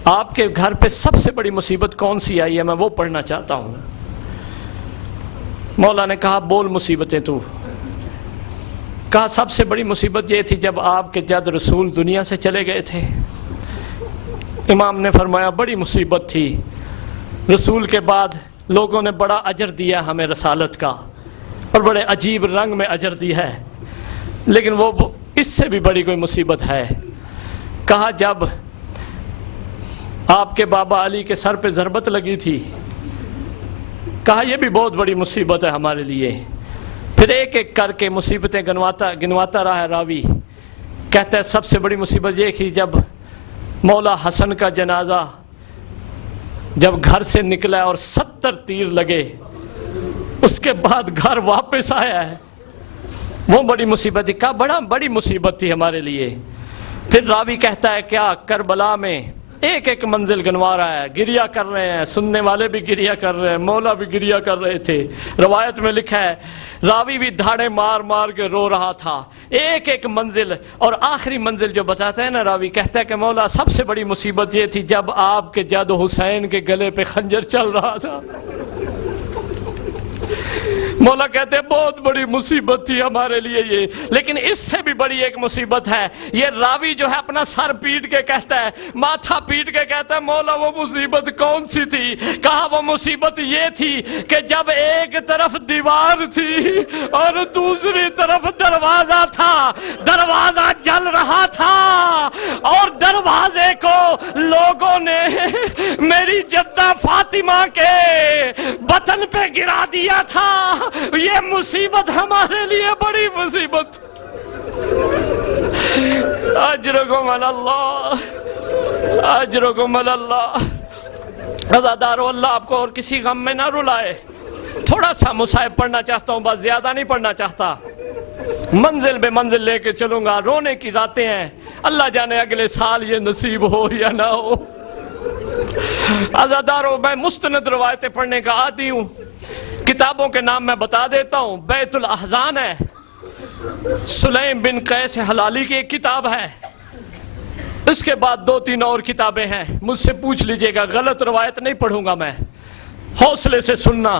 آپ کے گھر پہ سب سے بڑی مصیبت کون سی آئی ہے، میں وہ پڑھنا چاہتا ہوں۔ مولا نے کہا بول مصیبتیں تو۔ کہا سب سے بڑی مصیبت یہ تھی جب آپ کے جد رسول دنیا سے چلے گئے تھے۔ امام نے فرمایا بڑی مصیبت تھی، رسول کے بعد لوگوں نے بڑا اجر دیا ہمیں رسالت کا، اور بڑے عجیب رنگ میں اجر دی ہے، لیکن وہ اس سے بھی بڑی کوئی مصیبت ہے۔ کہا جب آپ کے بابا علی کے سر پہ ضربت لگی تھی، کہا یہ بھی بہت بڑی مصیبت ہے ہمارے لیے۔ پھر ایک ایک کر کے مصیبتیں گنواتا رہا ہے راوی۔ کہتا ہے سب سے بڑی مصیبت یہ تھی جب مولا حسن کا جنازہ جب گھر سے نکلا اور 70 تیر لگے، اس کے بعد گھر واپس آیا ہے، وہ بڑی مصیبت تھی۔ کہا بڑی مصیبت تھی ہمارے لیے۔ پھر راوی کہتا ہے کیا کربلا میں ایک ایک منزل گنوا رہا ہے، گریہ کر رہے ہیں، سننے والے بھی گریہ کر رہے ہیں، مولا بھی گریہ کر رہے تھے۔ روایت میں لکھا ہے راوی بھی دھاڑے مار مار کے رو رہا تھا، ایک ایک منزل، اور آخری منزل جو بتاتا ہے نا راوی، کہتا ہے کہ مولا سب سے بڑی مصیبت یہ تھی جب آپ کے جد حسین کے گلے پہ خنجر چل رہا تھا۔ مولا کہتے ہیں بہت بڑی مصیبت تھی ہمارے لیے یہ، لیکن اس سے بھی بڑی ایک مصیبت ہے۔ یہ راوی جو ہے اپنا سر پیٹ کے کہتا ہے، ماتھا پیٹ کے کہتا ہے مولا وہ مصیبت کون سی تھی؟ کہا وہ مصیبت یہ تھی کہ جب ایک طرف دیوار تھی اور دوسری طرف دروازہ تھا، دروازہ جل رہا تھا اور دروازے کو لوگوں نے میری جدہ فاطمہ کے بطن پہ گرا دیا تھا۔ یہ مصیبت ہمارے لیے بڑی مصیبت۔ اجرکم علی اللہ، اجرکم علی اللہ۔ عزادارو، اللہ آپ کو اور کسی غم میں نہ رلائے۔ تھوڑا سا مصائب پڑھنا چاہتا ہوں، بس زیادہ نہیں پڑھنا چاہتا۔ منزل بے منزل لے کے چلوں گا، رونے کی راتیں ہیں، اللہ جانے اگلے سال یہ نصیب ہو یا نہ ہو۔ عزادارو، میں مستند روایتیں پڑھنے کا عادی ہوں۔ کتابوں کے نام میں بتا دیتا ہوں، بیت الاحزان ہے، سلیم بن قیس حلالی کی ایک کتاب ہے، اس کے بعد 2-3 اور کتابیں ہیں، مجھ سے پوچھ لیجئے گا، غلط روایت نہیں پڑھوں گا میں، حوصلے سے سننا۔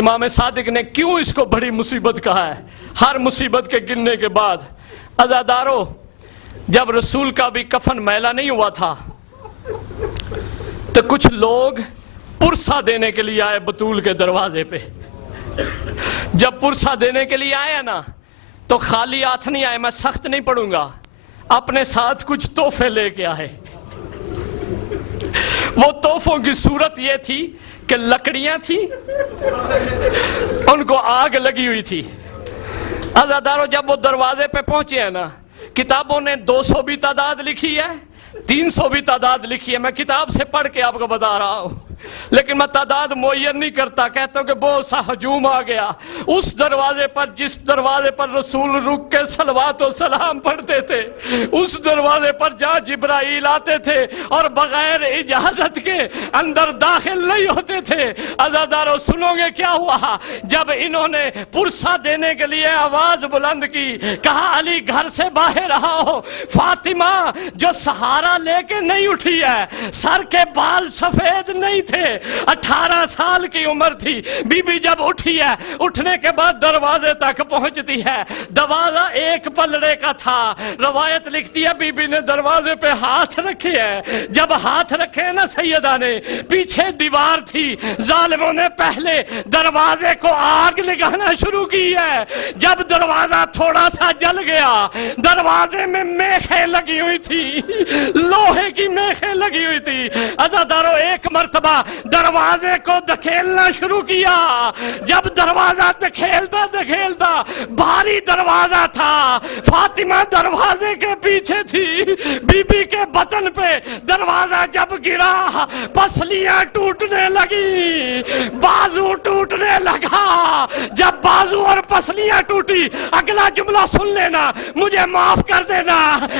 امام صادق نے کیوں اس کو بڑی مصیبت کہا ہے ہر مصیبت کے گننے کے بعد؟ عزادارو، جب رسول کا بھی کفن میلا نہیں ہوا تھا تو کچھ لوگ پرسہ دینے کے لیے آئے بطول کے دروازے پہ۔ جب پرسہ دینے کے لیے آئے نا تو خالی ہاتھ نہیں آئے، میں سخت نہیں پڑھوں گا، اپنے ساتھ کچھ تحفے لے کے آئے۔ وہ تحفوں کی صورت یہ تھی کہ لکڑیاں تھیں، ان کو آگ لگی ہوئی تھی۔ عزادارو، جب وہ دروازے پہ پہنچے ہیں نا، کتابوں نے 200 بھی تعداد لکھی ہے، 300 بھی تعداد لکھی ہے، میں کتاب سے پڑھ کے آپ کو بتا رہا ہوں، لیکن میں تعداد معین نہیں کرتا، کہتا ہوں کہ بہت سا ہجوم آ گیا اس دروازے پر، جس دروازے پر رسول رک کے صلوات و سلام پڑھتے تھے، اس دروازے پر جہاں جبرائیل آتے تھے اور بغیر اجازت کے اندر داخل نہیں ہوتے تھے۔ عزادارو، سنو گے کیا ہوا جب انہوں نے پرسہ دینے کے لیے آواز بلند کی، کہا علی گھر سے باہر آؤ۔ فاطمہ جو سہارا لے کے نہیں اٹھی ہے، سر کے بال سفید نہیں تھے، 18 سال کی عمر تھی، بی بی جب اٹھی ہے، اٹھنے کے بعد دروازے تک پہنچتی ہے، دروازہ ایک پلڑے کا تھا۔ روایت لکھتی ہے بی بی نے دروازے پہ ہاتھ رکھے ہیں، جب ہاتھ رکھے نا سیدہ نے، پیچھے دیوار تھی، ظالموں نے پہلے دروازے کو آگ لگانا شروع کی ہے۔ جب دروازہ تھوڑا سا جل گیا، دروازے میں میخیں لگی ہوئی تھی، لوہے کی میخیں لگی ہوئی تھی۔ عزادارو، ایک مرتبہ دروازے کو دھکیلنا شروع کیا. جب دروازہ دھکیلتا دھکیلتا بھاری دروازہ تھا, فاطمہ دروازے کے پیچھے تھی, بی بی کے بطن پہ دروازہ جب گرا پسلیاں ٹوٹنے لگی, بازو ٹوٹنے لگا. جب بازو اور پسلیاں ٹوٹی, اگلا جملہ سن لینا, مجھے معاف کر دینا,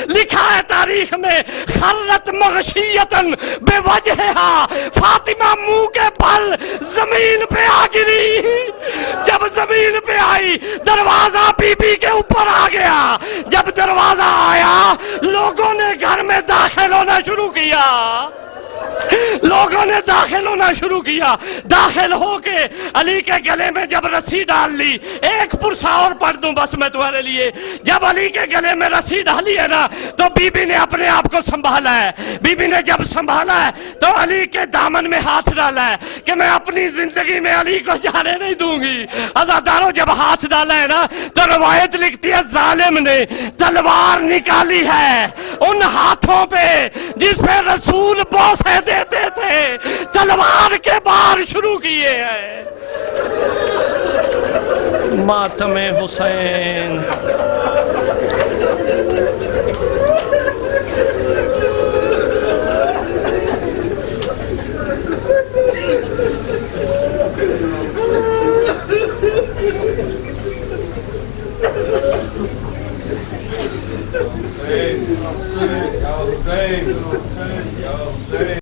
لکھا ہے تاریخ میں خرت مغشیتن بے وجہہا, فاطمہ منہ کے بل زمین پہ آ گری. جب زمین پہ آئی دروازہ بی بی کے اوپر آ گیا. جب دروازہ آیا لوگوں نے گھر میں داخل ہونا شروع کیا, لوگوں نے داخل ہونا شروع کیا. داخل ہو کے علی کے گلے میں جب رسی ڈال لی, ایک پرسا اور پڑھ دوں بس میں تمہارے لیے. جب علی کے گلے میں رسی ڈالی ہے نا تو بی بی نے اپنے آپ کو سنبھالا ہے. بی بی نے جب سنبھالا ہے تو علی کے دامن میں ہاتھ ڈالا ہے کہ میں اپنی زندگی میں علی کو جانے نہیں دوں گی. عزاداروں جب ہاتھ ڈالا ہے نا تو روایت لکھتی ہے ظالم نے تلوار نکالی ہے ان ہاتھوں پہ جس پہ رسول بوسے دیتے تھے, تلوار کے بار شروع کیے ہیں. ماتم حسین